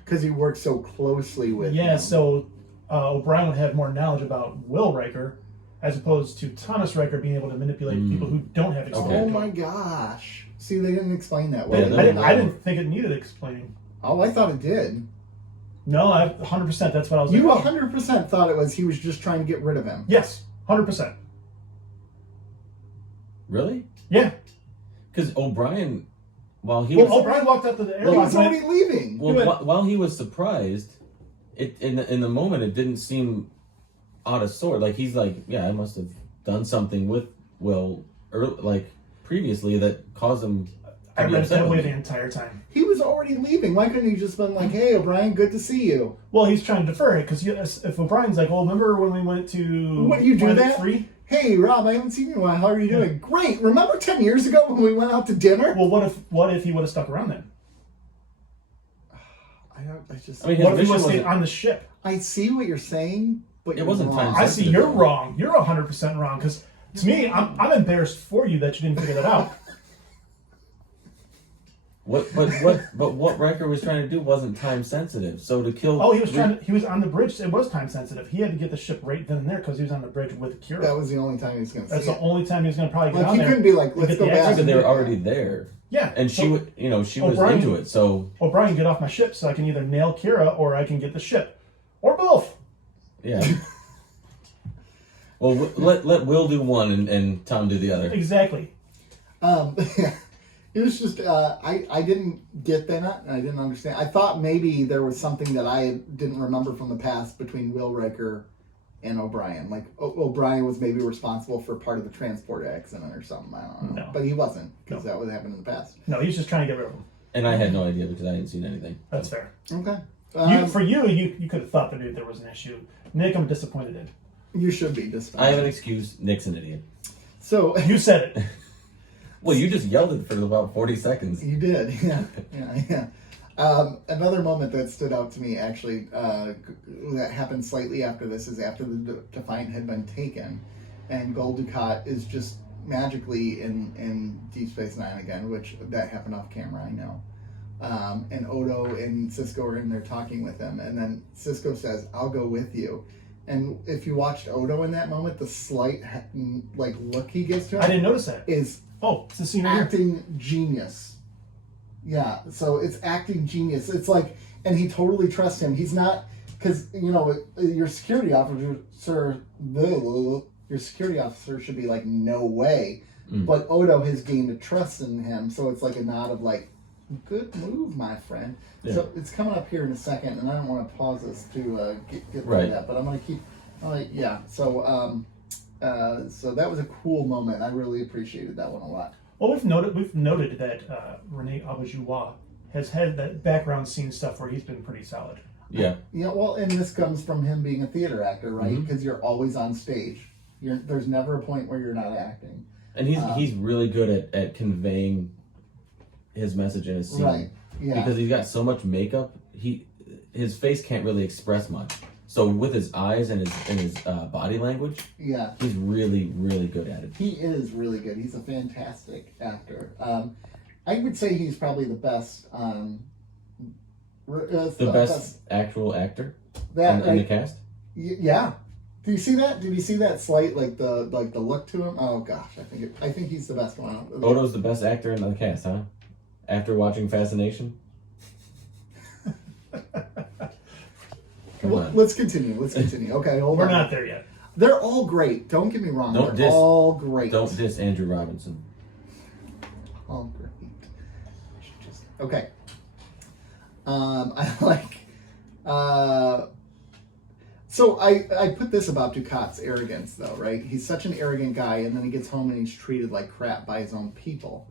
Because he works so closely with Yeah, him. so O'Brien would have more knowledge about Will Riker as opposed to Thomas Riker being able to manipulate people who don't have Oh exposure. my gosh. See, they didn't explain that They- well. Yeah, I didn't think it needed explaining. Oh, I thought it did. No, 100%. That's what I was You like. 100% thought it was he was just trying to get rid of him. Yes, 100%. Really? Yeah. Because O'Brien, while he Well, was O'Brien walked out to the He airlock. was and already leaving. well, he went- while he was surprised, it in the moment it didn't seem out of sort. Like he's like, yeah, I must have done something with Will, like previously that caused him. I To be read it upset that with way me. the entire time. He was already leaving. Why couldn't he just been like, "Hey, O'Brien, good to see you"? Well, he's trying to defer it because if O'Brien's like, "Oh, remember when we went to What, you do Planet that? 3?" Hey, Rob, I haven't seen you in a while. How are you doing? Great. Remember 10 years ago when we went out to dinner? Well, what if he would have stuck around then? I just. I mean, What his if he mission would have stayed wasn't. on the ship? I see what you're saying, but It you're wasn't wrong. time I see sensitive, you're though. wrong. You're 100% wrong because to me, I'm embarrassed for you that you didn't figure that out. What Riker was trying to do wasn't time sensitive. So to kill. Oh, he was on the bridge. It was time sensitive. He had to get the ship right then and there because he was on the bridge with Kira. That was the only time he was going to see That's the it. only time he was going to probably get Like, on he there. couldn't be like, and let's get go the back. access. Because they were already there, Yeah, and she was O'Brien- into it. So O'Brien, get off my ship so I can either nail Kira or I can get the ship, or both. yeah. Well, let Will do one and Tom do the other. Exactly. It was just, I didn't get that, and I didn't understand. I thought maybe there was something that I didn't remember from the past between Will Riker and O'Brien. Like, O'Brien was maybe responsible for part of the transport accident or something. I don't know. No. But he wasn't, because that would happen in the past. No, he's just trying to get rid of him. And I had no idea because I hadn't seen anything. That's fair. Okay. For you could have thought that there was an issue. Nick, I'm disappointed in. You should be I have disappointed. an excuse. Nick's an idiot. So, You said it. Well, you just yelled it for about 40 seconds. you did, yeah. Another moment that stood out to me, actually, that happened slightly after this, is after the Defiant had been taken, and Gul Dukat is just magically in Deep Space Nine again, which that happened off camera, I know. And Odo and Cisco are in there talking with him, and then Cisco says, "I'll go with you." And if you watched Odo in that moment, the slight look he gives to him I didn't notice that. is Oh, it's the scene right here. acting genius. Yeah, so it's acting genius. It's like, and he totally trusts him. He's not, because your security officer, should be like, no way. But Odo has gained a trust in him, so it's like a nod of like, good move, my friend. Yeah. So it's coming up here in a second, and I don't want to pause this to get through Right. that, but I'm gonna keep. Yeah. So so that was a cool moment. I really appreciated that one a lot. Well, we've noted that Rene Auberjois has had that background scene stuff where he's been pretty solid. Yeah. Yeah, well, and this comes from him being a theater actor, right? Because you're always on stage. There's never a point where you're not acting. And he's really good at conveying his message in his scene. Right. Yeah. Because he's got so much makeup, his face can't really express much. So with his eyes and his body language, Yeah. he's really, really good at it. He is really good. He's a fantastic actor. I would say he's probably the best. The best actual actor that in the cast. Yeah. Do you see that? Did you see that slight the look to him? Oh gosh, I think he's the best one. Odo's the best actor in the cast, huh? After watching Fascination. Come Well, on. let's continue. Okay, hold We're on. not there yet. They're all great. Don't get me wrong. Don't They're diss- all great. Don't diss Andrew Robinson. All great. Okay. I like. So I put this about Ducat's arrogance, though, right? He's such an arrogant guy, and then he gets home and he's treated like crap by his own people.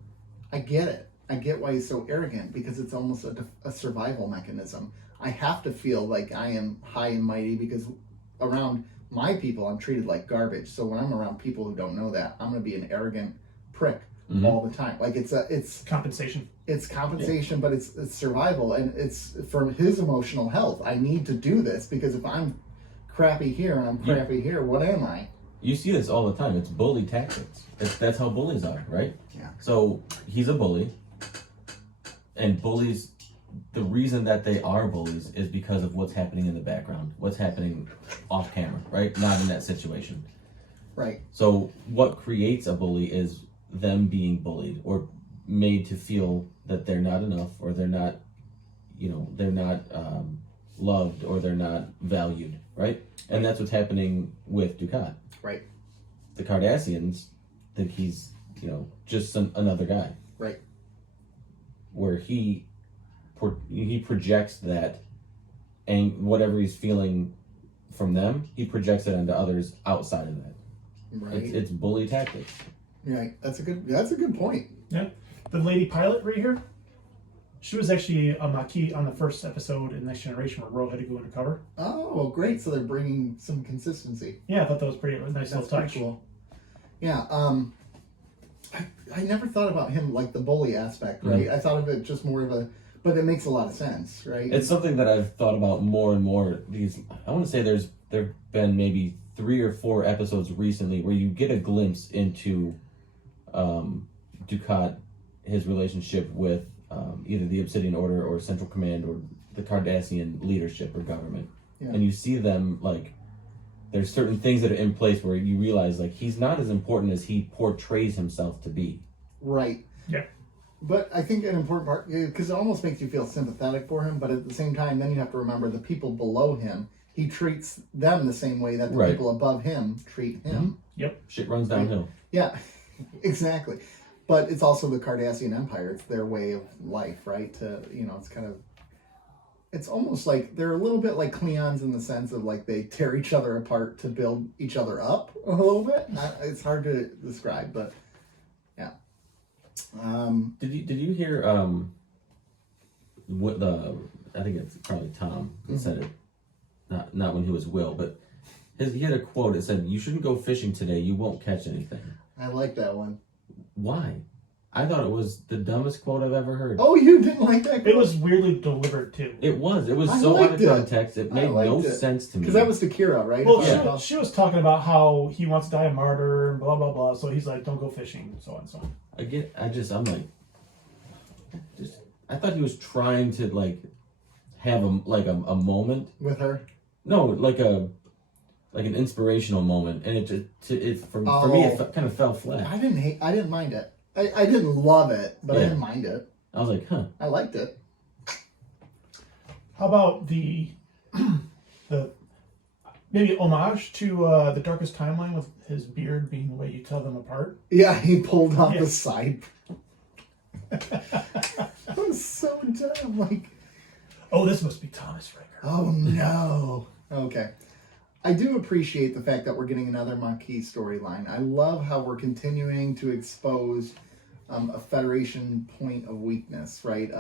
I get it. I get why he's so arrogant, because it's almost a survival mechanism. I have to feel like I am high and mighty, because around my people, I'm treated like garbage. So when I'm around people who don't know that, I'm going to be an arrogant prick all the time. Like it's compensation. It's compensation, but it's survival, and it's for his emotional health. I need to do this, because if I'm crappy here and I'm crappy here, what am I? You see this all the time. It's bully tactics. That's how bullies are, right? Yeah. So he's a bully, and bullies, the reason that they are bullies is because of what's happening in the background, what's happening off camera, right? Not in that situation. Right. So what creates a bully is them being bullied or made to feel that they're not enough, or they're not, they're not loved, or they're not valued, right? And that's what's happening with Ducat. Right. The Cardassians think he's, just another guy. Right. Where he projects that, and whatever he's feeling from them, he projects it onto others outside of that. Right. It's bully tactics. Right. That's a good point. Yeah. The lady pilot right here, she was actually a Maquis on the first episode in Next Generation where Ro had to go undercover. Oh, well, great. So they're bringing some consistency. Yeah, I thought that was pretty nice little That's touch. pretty cool. Yeah. I never thought about him like the bully aspect, right? I thought of it just more of but it makes a lot of sense, right? It's something that I've thought about more and more. I want to say there've been maybe 3 or 4 episodes recently where you get a glimpse into Ducat, his relationship with either the Obsidian Order or Central Command or the Cardassian leadership or government. Yeah. And you see them, like, there's certain things that are in place where you realize, like, he's not as important as he portrays himself to be. Right. Yeah. But I think an important part, because it almost makes you feel sympathetic for him, but at the same time, then you have to remember the people below him, he treats them the same way that the people above him treat him. Mm-hmm. Yep. Shit runs downhill. Yeah, exactly. But it's also the Cardassian Empire. It's their way of life, right? It's almost like they're a little bit like Klingons in the sense of like they tear each other apart to build each other up a little bit. It's hard to describe, but yeah. Did you hear what I think it's probably Tom that said it, not when he was Will, but he had a quote that said, "You shouldn't go fishing today. You won't catch anything." I like that one. Why? I thought it was the dumbest quote I've ever heard. Oh, you didn't like that quote? It was weirdly delivered too. It was so out of context. It made no sense to me. Because that was to Kira, right? Well, she was talking about how he wants to die a martyr and blah blah blah. So he's like, "Don't go fishing," so on and so on. I thought he was trying to like have a moment with her. No, like an inspirational moment, and for me it kind of fell flat. I didn't mind it. I didn't love it, but I didn't mind it. I was like, huh. I liked it. How about the maybe homage to the Darkest Timeline with his beard being the way you tell them apart? Yeah, he pulled off the side. That was so dumb. Like, oh, this must be Thomas Riker. Oh no. Okay. I do appreciate the fact that we're getting another Maquis storyline. I love how we're continuing to expose a Federation point of weakness, right?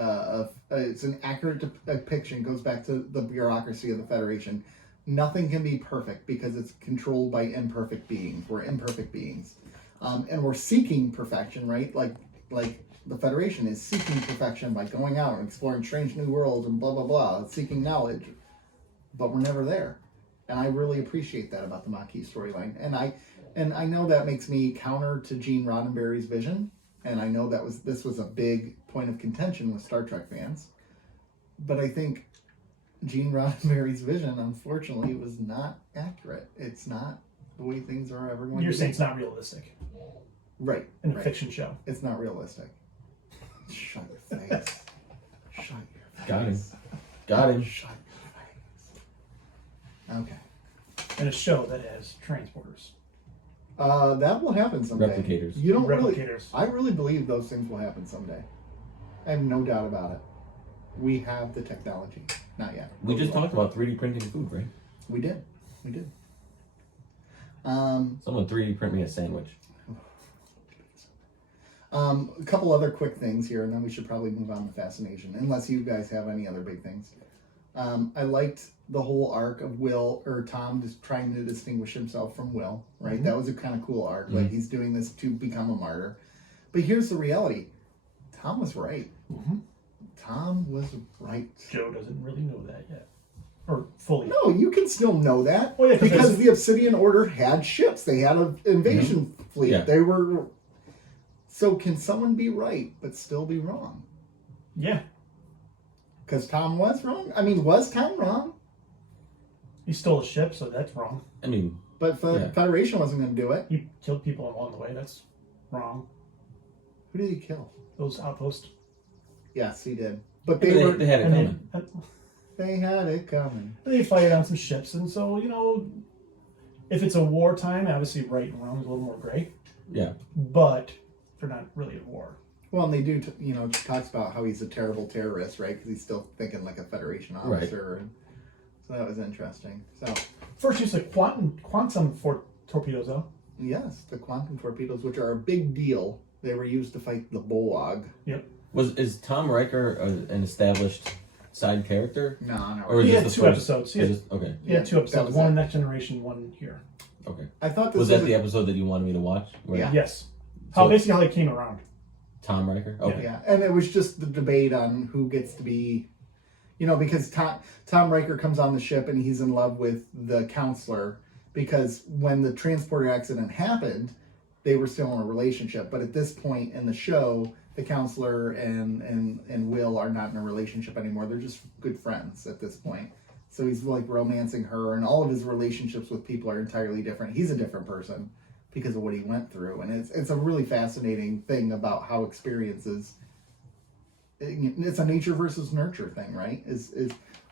It's an accurate depiction, goes back to the bureaucracy of the Federation. Nothing can be perfect because it's controlled by imperfect beings. We're imperfect beings. And we're seeking perfection, right? Like the Federation is seeking perfection by going out and exploring strange new worlds and blah, blah, blah, seeking knowledge. But we're never there. And I really appreciate that about the Maquis storyline. And I know that makes me counter to Gene Roddenberry's vision. And I know this was a big point of contention with Star Trek fans. But I think Gene Roddenberry's vision, unfortunately, was not accurate. It's not the way things are ever going to be. You're saying it's not realistic. Right. In a fiction show. It's not realistic. Shut your face. Shut your face. Got him. Shut your face. Okay. In a show that has transporters. That will happen someday. Replicators. You don't Replicators. I really believe those things will happen someday. I have no doubt about it. We have the technology. Not yet. We just talked about 3D printing food, right? We did. We did. Someone 3D print me a sandwich. A couple other quick things here, and then we should probably move on to Fascination, unless you guys have any other big things. I liked the whole arc of Tom just trying to distinguish himself from Will, right? Mm-hmm. That was a kind of cool arc. Mm-hmm. Like, he's doing this to become a martyr. But here's the reality. Tom was right. Mm-hmm. Tom was right. Joe doesn't really know that yet. Or fully. No, you can still know that. Oh, yeah, because the Obsidian Order had ships. They had an invasion fleet. Yeah. They were... So can someone be right, but still be wrong? Yeah. Because Tom was wrong? I mean, was Tom wrong? He stole a ship, so that's wrong. I mean... But Federation wasn't going to do it. He killed people along the way. That's wrong. Who did he kill? Those outposts. Yes, he did. But they had it coming. They had it coming. They fired on some ships, and so, if it's a wartime, obviously right and wrong is a little more gray. Yeah. But they're not really at war. Well, and they do, talks about how he's a terrible terrorist, right? Because he's still thinking like a Federation officer. Right. And so that was interesting. So first use of quantum torpedoes, though. Yes, the quantum torpedoes, which are a big deal. They were used to fight the Bolog. Yep. Is Tom Riker an established side character? No. Or he had 2 episodes. Okay. He had 2 episodes. One Next Generation, one here. Okay. I thought this was that the episode that you wanted me to watch? Yeah. Yes. Basically how they came around. Tom Riker? Okay. Yeah, and it was just the debate on who gets to be, because Tom Riker comes on the ship and he's in love with the counselor, because when the transporter accident happened, they were still in a relationship. But at this point in the show, the counselor and Will are not in a relationship anymore. They're just good friends at this point. So he's like romancing her, and all of his relationships with people are entirely different. He's a different person because of what he went through, and it's a really fascinating thing about how experiences. It's a nature versus nurture thing, right? Is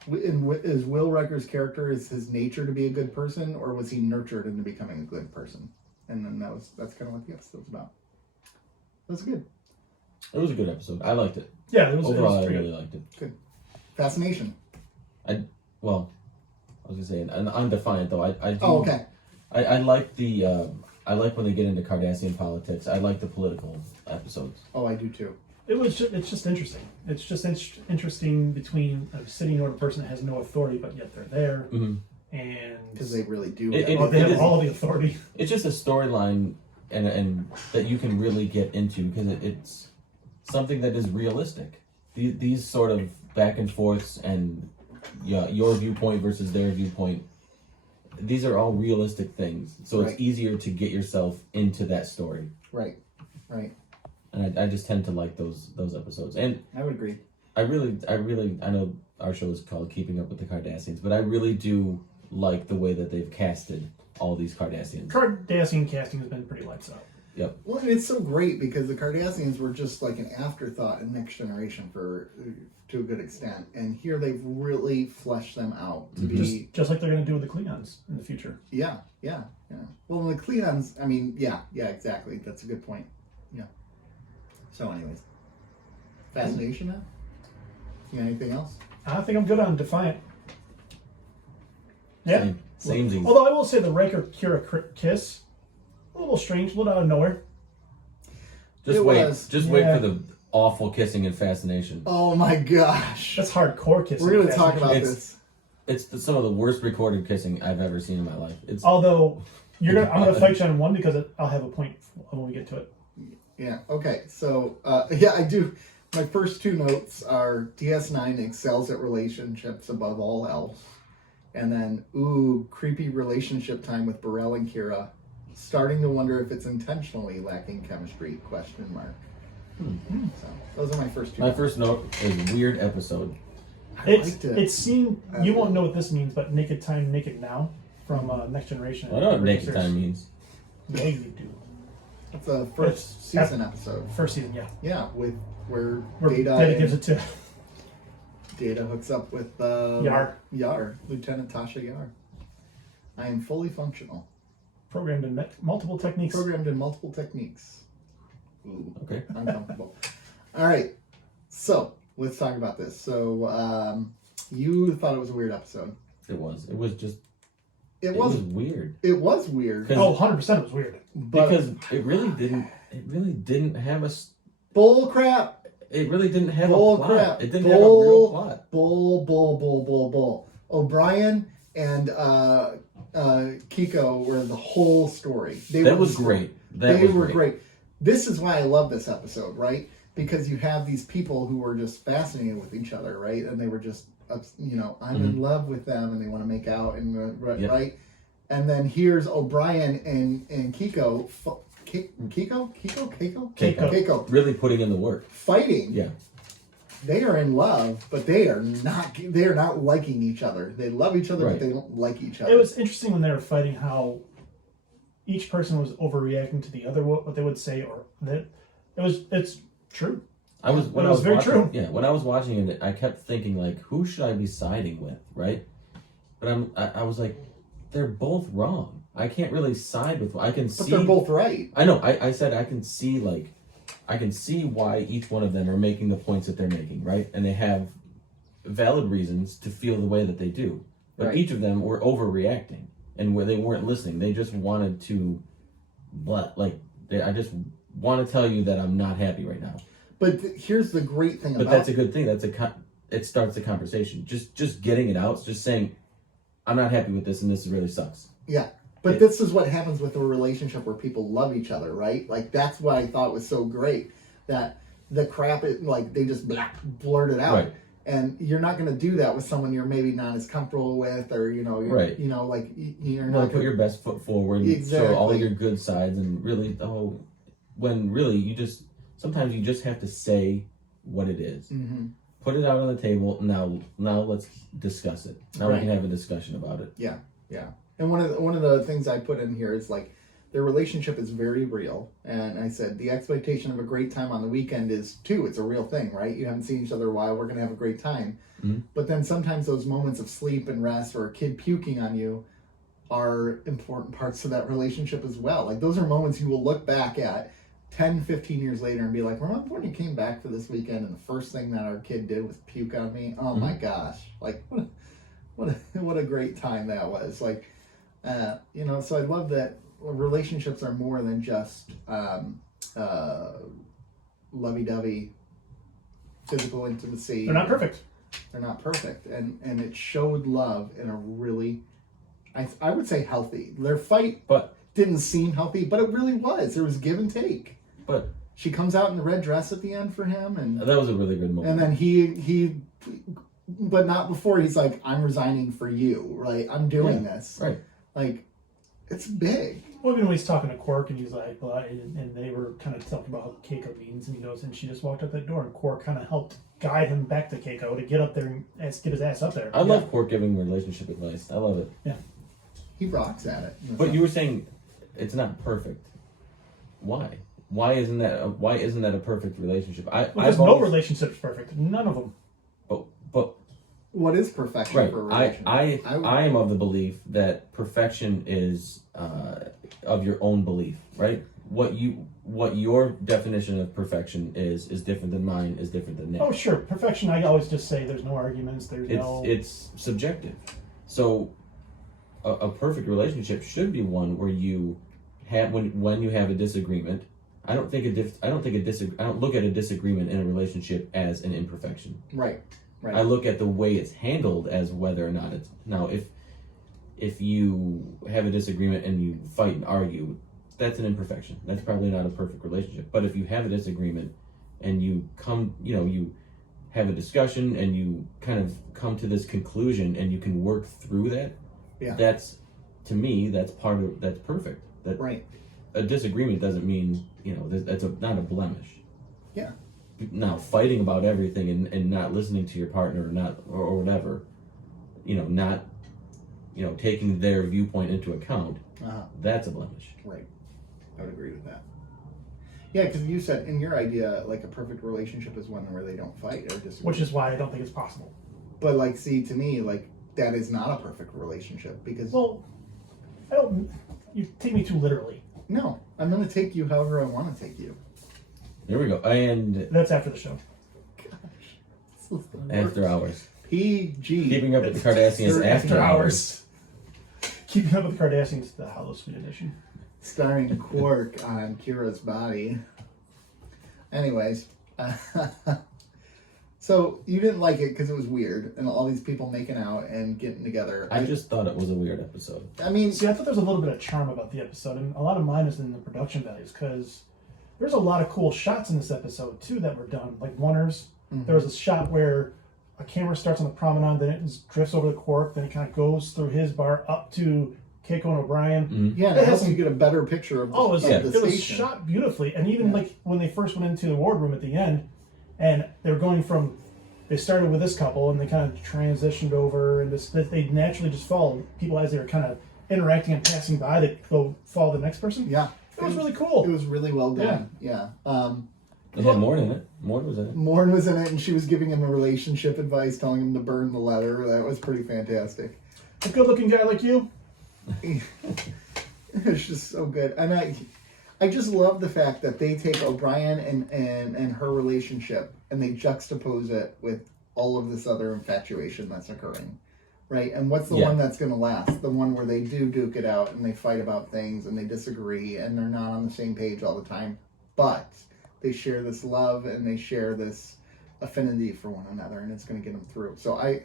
Will Riker's character, is his nature to be a good person, or was he nurtured into becoming a good person? And then that's kind of what the episode's about. That's good. It was a good episode. I liked it. Yeah, it was. Overall, I really liked it. Good. Fascination. I was gonna say, and on Defiant though, I do. Oh, okay. I like the. I like when they get into Cardassian politics. I like the political episodes. Oh, I do too. It's just interesting. It's just interesting between a Obsidian Order person that has no authority, but yet they're there, and because they really do. They have all the authority. It's just a storyline, and that you can really get into because it's something that is realistic. These sort of back and forths and your viewpoint versus their viewpoint. These are all realistic things, so It's easier to get yourself into that story. Right. And I just tend to like those episodes. And I would agree. I know our show is called Keeping Up with the Cardassians, but I really do like the way that they've casted all these Cardassians. Cardassian casting has been pretty lights out. Yep. Well, and it's so great because the Cardassians were just like an afterthought in Next Generation to a good extent, and here they've really fleshed them out to be just like they're going to do with the Klingons in the future. Yeah. Well, the Klingons, I mean, yeah, exactly. That's a good point. Yeah. So, anyways, Fascination now. You got anything else? I think I'm good on Defiant. Yeah. Same. Although I will say the Riker Kira kiss, a little strange, a little out of nowhere. Just wait for the awful kissing and Fascination. Oh my gosh. That's hardcore kissing. We're going to talk about this. It's some of the worst recorded kissing I've ever seen in my life. Although I'm going to fight you on one because I'll have a point when we get to it. Yeah. Okay. So I do. My first 2 notes are DS9 excels at relationships above all else, and then creepy relationship time with Burrell and Kira. Starting to wonder if it's intentionally lacking chemistry? ? So those are my first 2. My first note is weird episode. It seemed you won't know what this means, but Naked Time, Naked Now from Next Generation. I know what Naked Time means. Yeah, you do. It's a first season episode. First season, yeah. Yeah, where Data gives it to. Data hooks up with Yar, Lieutenant Tasha Yar. I am fully functional. Programmed in multiple techniques. Ooh, okay. Uncomfortable. All right, so let's talk about this. So you thought it was a weird episode. It was. It was just. It was was weird. It was weird. Oh, 100% it was weird. But Because it really didn't have a. bull crap. It really didn't have Bull a plot. crap. It didn't have a real plot. Bull. O'Brien and Kiko were the whole story. That was great. They were great. This is why I love this episode, right? Because you have these people who were just fascinated with each other, right? And they were just, I'm in love with them, and they want to make out, and right? And then here's O'Brien and Kiko. Keiko. Really putting in the work. Fighting. Yeah. They are in love, but they are not liking each other. They love each other, Right. but they don't like each other. It was interesting when they were fighting how each person was overreacting to the other, what they would say, or that it's true. When I was very watching, true. Yeah, when I was watching it, I kept thinking like, who should I be siding with, right? But I was like, they're both wrong. I can't really side with. I can see. But they're both right. I know. I said I can see why each one of them are making the points that they're making, right? And they have valid reasons to feel the way that they do. But Right. each of them were overreacting, and where they weren't listening. They just wanted to, I just want to tell you that I'm not happy right now. But here's the great thing But about that's a good thing. It starts the conversation. Just getting it out. Just saying, I'm not happy with this, and this really sucks. Yeah. But this is what happens with a relationship where people love each other, right? Like, that's what I thought was so great. That the crap, they just blurt it out. Right. And you're not going to do that with someone you're maybe not as comfortable with, or, Right. you're No, not put your best foot forward and Exactly. show all your good sides, and really, when really sometimes you just have to say what it is. Mm-hmm. Put it out on the table. Now let's discuss it. Now Right. we can have a discussion about it. Yeah. And one of the things I put in here is like, their relationship is very real. And I said, the expectation of a great time on the weekend is too. It's a real thing, right? You haven't seen each other in a while. We're going to have a great time. Mm-hmm. But then sometimes those moments of sleep and rest, or a kid puking on you, are important parts of that relationship as well. Like, those are moments you will look back at 10, 15 years later and be like, remember when you came back for this weekend and the first thing that our kid did was puke on me? Oh my gosh. Like, what a great time that was. Like, so I love that relationships are more than just lovey-dovey physical intimacy. They're not perfect. They're not perfect. And it showed love in a really, I would say, healthy. Their fight didn't seem healthy, but it really was. There was give and take. But she comes out in the red dress at the end for him, and that was a really good moment. and then he but not before. He's like, I'm resigning for you, right? I'm doing this. Right. Like, it's big. Well, even when he's talking to Quark and he's like, and they were kind of talking about how Keiko means, and he goes, and she just walked out that door, and Quark kind of helped guide him back to Keiko to get up there and get his ass up there. I love Quark giving relationship advice. I love it. Yeah. He rocks at it. But you were saying it's not perfect. Why? Why isn't that a perfect relationship? Because no relationship's perfect. None of them. But what is perfection right. for a relationship? I am of the belief that perfection is of your own belief, right? What your definition of perfection is different than mine, is different than theirs. Oh, sure. Perfection, I always just say there's no arguments, It's subjective. So a perfect relationship should be one where you have when you have a disagreement. I don't look at a disagreement in a relationship as an imperfection. Right. I look at the way it's handled as whether or not it's now if you have a disagreement and you fight and argue, that's an imperfection. That's probably not a perfect relationship. But if you have a disagreement and you have a discussion and you kind of come to this conclusion and you can work through that, that's, to me, that's perfect. That right. A disagreement doesn't mean, that's not a blemish. Yeah. Now, fighting about everything and not listening to your partner or whatever, not taking their viewpoint into account, that's a blemish. Right. I would agree with that. Yeah, because you said in your idea, like, a perfect relationship is one where they don't fight or disagree. Which is why I don't think it's possible. But, like, see, to me, like, that is not a perfect relationship because... Well, you take me too literally. No, I'm going to take you however I want to take you. There we go. And that's after the show. Gosh. After hours. PG. Keeping Up with the Cardassians after hours. Keeping Up with the Cardassians, the Hollow Sweet edition. Starring Quark on Kira's body. Anyways, so you didn't like it because it was weird and all these people making out and getting together. I just thought it was a weird episode. I mean, See, I thought there was a little bit of charm about the episode, and a lot of mine is in the production values, because there's a lot of cool shots in this episode, too, that were done. Like Oneers, there was a shot where a camera starts on the promenade, then it drifts over the Quark, then it kind of goes through his bar up to Keiko and O'Brien. yeah, it helps you get a better picture of the, Oh, it was, of the it was station. shot beautifully. And even like when they first went into the wardroom at the end, and they were going from, they started with this couple and they kind of transitioned over, and this, they naturally just follow people as they were kind of interacting and passing by. They go follow the next person. Yeah. It was really cool. It was really well done. Yeah. It had Morn in it. Morn was in it. Morn was in it, and she was giving him a relationship advice, telling him to burn the letter. That was pretty fantastic. A good-looking guy like you. It's just so good. And I just love the fact that they take O'Brien and her relationship and they juxtapose it with all of this other infatuation that's occurring. Right? And what's the one that's going to last? The one where they do duke it out and they fight about things and they disagree and they're not on the same page all the time. But they share this love and they share this affinity for one another, and it's going to get them through. So I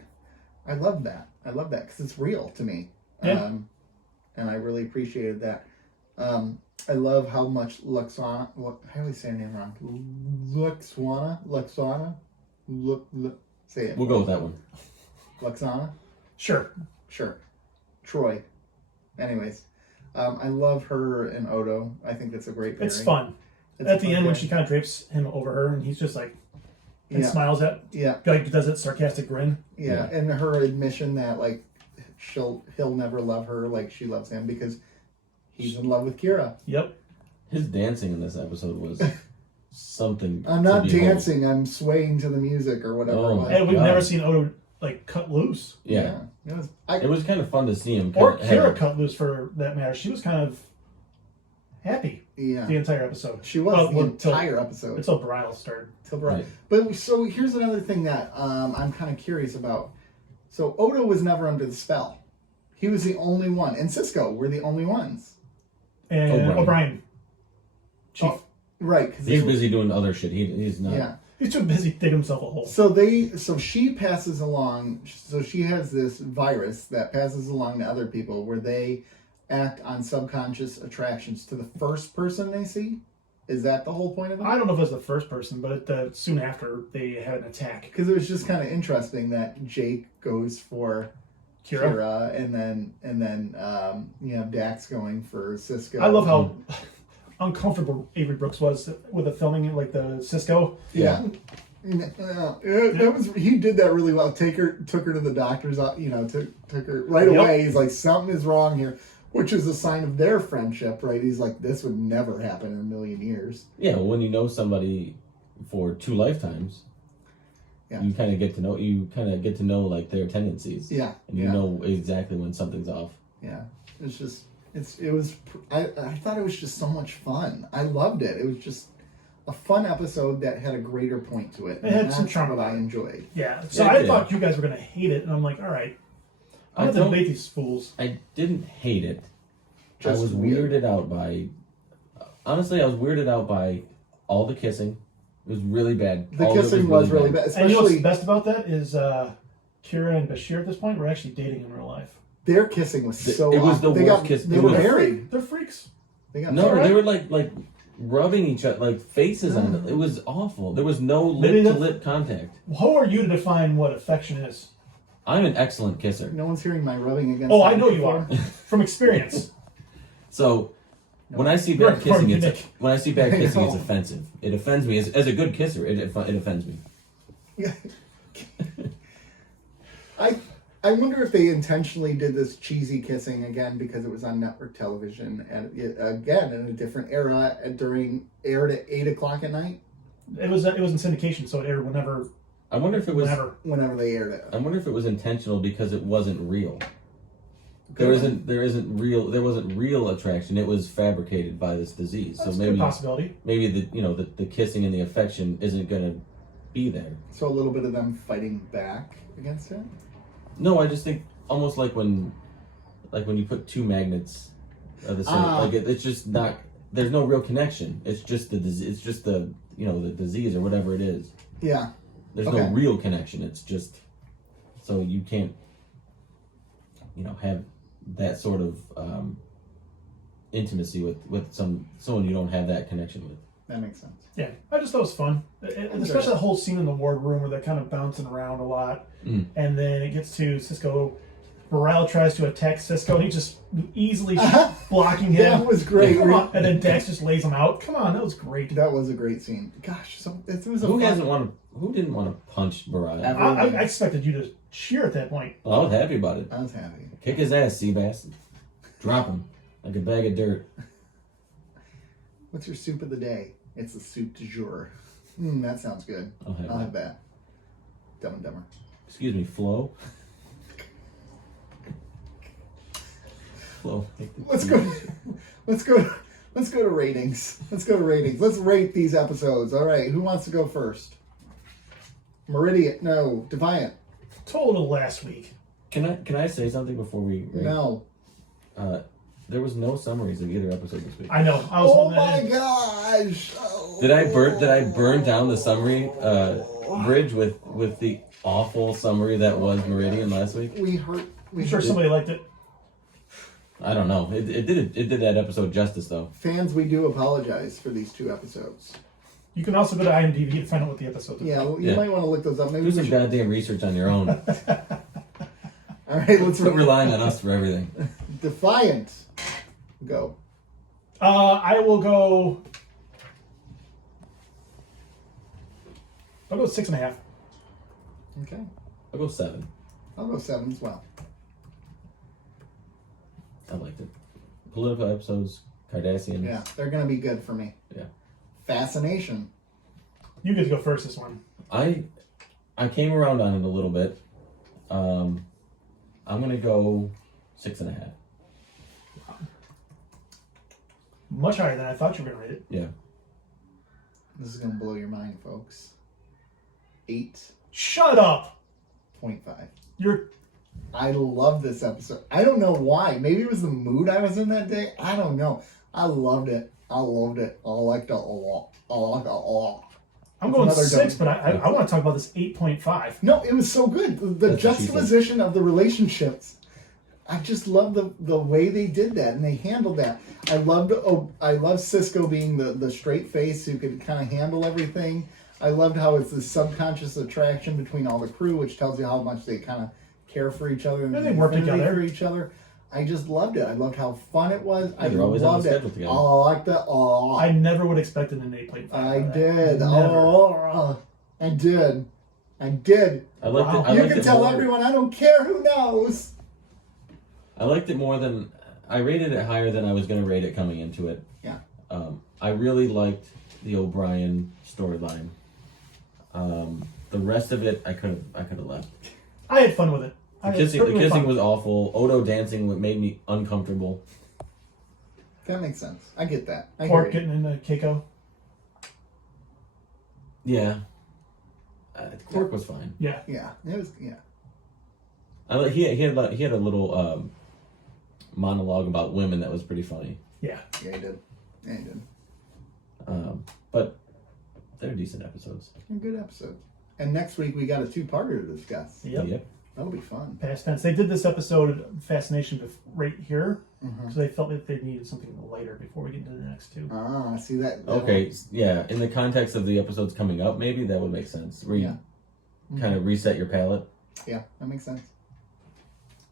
love that. I love that because it's real to me. Yeah. And I really appreciated that. I love how much Luxana, how do we say her name wrong? Luxana? Say it. We'll go with that one. Luxana? Sure. Troy. Anyways, I love her and Odo. I think that's a great pairing. It's fun. It's At the fun end, when pairing. she kind of drapes him over her, and he's just like, and Yeah. smiles at, Yeah. like does that sarcastic grin. Yeah, and her admission that like he'll never love her like she loves him because he's in love with Kira. Yep. His dancing in this episode was something. I'm to not behold. dancing. I'm swaying to the music or whatever. Oh it my was. And we've God. never seen Odo like cut loose, Yeah. It was Kind of fun to see him. or kinda have- Kira cut loose for that matter. She was kind of happy yeah. the entire episode. She was the entire episode. Until Brile started. Right. But so here's another thing that I'm kind of curious about. So Odo was never under the spell. He was the only one, and Cisco were the only ones. And O'Brien. Chief. Oh, right. 'Cause He's they were- busy doing other shit. He's not. Yeah. He's too busy digging himself a hole. So she passes along. So she has this virus that passes along to other people, where they act on subconscious attractions to the first person they see. Is that the whole point of it? I don't know if it was the first person, but soon after they had an attack. Because it was just kind of interesting that Jake goes for Kira, and then you know, Dax going for Cisco. I love how uncomfortable Avery Brooks was with the filming, like the Cisco. Yeah. That was, he did that really well. Took her to the doctor's, you know, took her right away. He's like, something is wrong here, which is a sign of their friendship, right? He's like, this would never happen in a million years. Yeah, well, when you know somebody for 2 lifetimes, you kind of get to know like their tendencies. Yeah. And you know exactly when something's off. Yeah. It's just, I thought it was just so much fun. I loved it. It was just a fun episode that had a greater point to it. It had some That's charm what I about it. enjoyed. Yeah. So Yeah, I yeah. thought you guys were going to hate it, and I'm like, all right. I'm going to debate these fools. I didn't hate it. Just I was weird. weirded out by. Honestly, I was weirded out by all the kissing. It was really bad. The All of it kissing was really bad. And you know what's Especially best about that is Kira and Bashir at this point were actually dating in real life. their kissing was so It was awful. the They worst got- kiss. They It were was- married. They're freaks. They got No, married. they were like rubbing each other, like faces on it. It was awful. There was no Maybe lip to lip contact. Who are you to define what affection is? I'm an excellent kisser. No one's hearing my rubbing against. Oh, the I know you microphone. are. From experience. So when I see You're bad kissing, according to it's Nick. when I see bad I kissing, it's know. offensive. It offends me as a good kisser. It offends me. Yeah. I wonder if they intentionally did this cheesy kissing again because it was on network television and again in a different era aired at 8 o'clock at night It was in syndication, so it aired whenever. I wonder if it was. whenever they aired it. I wonder if it was intentional because it wasn't real. There wasn't real attraction. It was fabricated by this disease. That's so a good possibility. maybe the kissing and the affection isn't gonna be there. So a little bit of them fighting back against it. No, I just think almost like when like when you put two magnets of the same, like it's just not. There's no real connection. It's just the the disease or whatever it is. Yeah. There's no real connection. It's just so you can't have that sort of intimacy with someone you don't have that connection with. That makes sense. Yeah, I just thought it was fun, especially the whole scene in the ward room where they're kind of bouncing around a lot, and then it gets to Cisco. Morale tries to attack Cisco, and he just easily blocking him. That was great. Yeah, and then Dax just lays him out. Come on, that was great. That was a great scene. Gosh, it was a Who fun... didn't want to punch Mariah? I expected you to cheer at that point. Well, I was happy about it. I was happy. Kick his ass, Seabass. Drop him like a bag of dirt. What's your soup of the day? It's the soup du jour. That sounds good. I'll have that. Dumb and Dumber. Excuse me, Flo. Flo. Let's go to ratings. Let's rate these episodes. All right, who wants to go first? Defiant. Total last week. Can I say something before we rate? No. There was no summaries of either episode this week. I know. I was Oh my gosh! Did I burn down the summary bridge with the awful summary that was Meridian last week? I'm sure somebody liked it. I don't know. It did that episode justice though. Fans, we do apologize for these 2 episodes. You can also go to IMDb to find out what the episode is. Yeah, you might want to look those up. Maybe Do some goddamn research on your own. All right, let's Quit relying on us for everything. Defiant. Go. I will go. I'll go 6.5. Okay. I'll go 7. I'll go 7 as well. I liked it. Political episodes, Cardassians. Yeah, they're going to be good for me. Yeah. Fascination. You get to go first this one. I came around on it a little bit. I'm gonna go 6.5. Much higher than I thought you were going to rate it. Yeah. This is going to blow your mind, folks. 8.5. Shut up! I love this episode. I don't know why. Maybe it was the mood I was in that day. I don't know. I loved it. I liked it a lot. I'm going 6, but I want to talk about this 8.5. No, it was so good. The juxtaposition of the relationships. I just love the way they did that and they handled that. I love Cisco being the straight face who could kind of handle everything. I loved how it's this subconscious attraction between all the crew, which tells you how much they kind of care for each other and they work together for each other. I just loved it. I loved how fun it was. I they're always loved on the it. schedule together. I liked it. Oh, I never would have expected an 8.5. I did. Never. Oh, I did. I did. I liked Wow. it. I You liked can it tell more. everyone. I don't care who knows. I liked it more than I rated it higher than I was going to rate it coming into it. Yeah. I really liked the O'Brien storyline. The rest of it, I could have left. I had fun with it. The kissing was awful. Odo dancing made me uncomfortable. That makes sense. I get that. I Quark hear you. getting into Keiko. Yeah. Quark was fine. Yeah. Yeah. It was. Yeah. He had a little monologue about women that was pretty funny. Yeah. Yeah, he did. Yeah, he did. But they're decent episodes. They're good episodes. And next week we got a 2-parter to discuss. Yep. That'll be fun. Past tense. They did this episode Fascination right here, Mm-hmm. so they felt that they needed something lighter before we get into the next 2. Ah, I see that. Okay, yeah. In the context of the episodes coming up, maybe that would make sense. Where you kind of reset your palate. Yeah, that makes sense.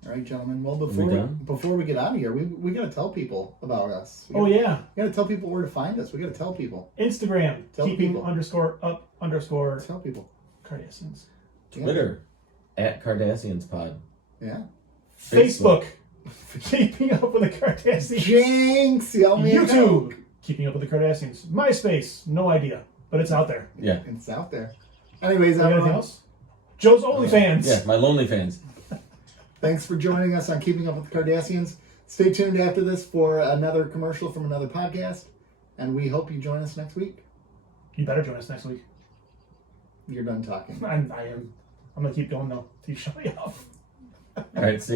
All right, gentlemen. Well, we done? before we get out of here, we got to tell people about us. We Oh yeah. got to tell people where to find us. We got to tell people. Instagram. Tell keeping people. _up_ Tell people. Cardassians. Twitter at Cardassians Pod. Yeah. Facebook. Keeping Up with the Cardassians. Jinx! Y'all made it YouTube. Keeping Up with the Cardassians. MySpace. No idea, but it's out there. Yeah. It's out there. Anyways, You got anything else? Joe's OnlyFans. Yeah, my lonely fans. thanks for joining us on Keeping Up with the Cardassians. Stay tuned after this for another commercial from another podcast, and we hope you join us next week. You better join us next week. You're done talking. I am. I'm gonna keep going though. You shut me off. All right, see.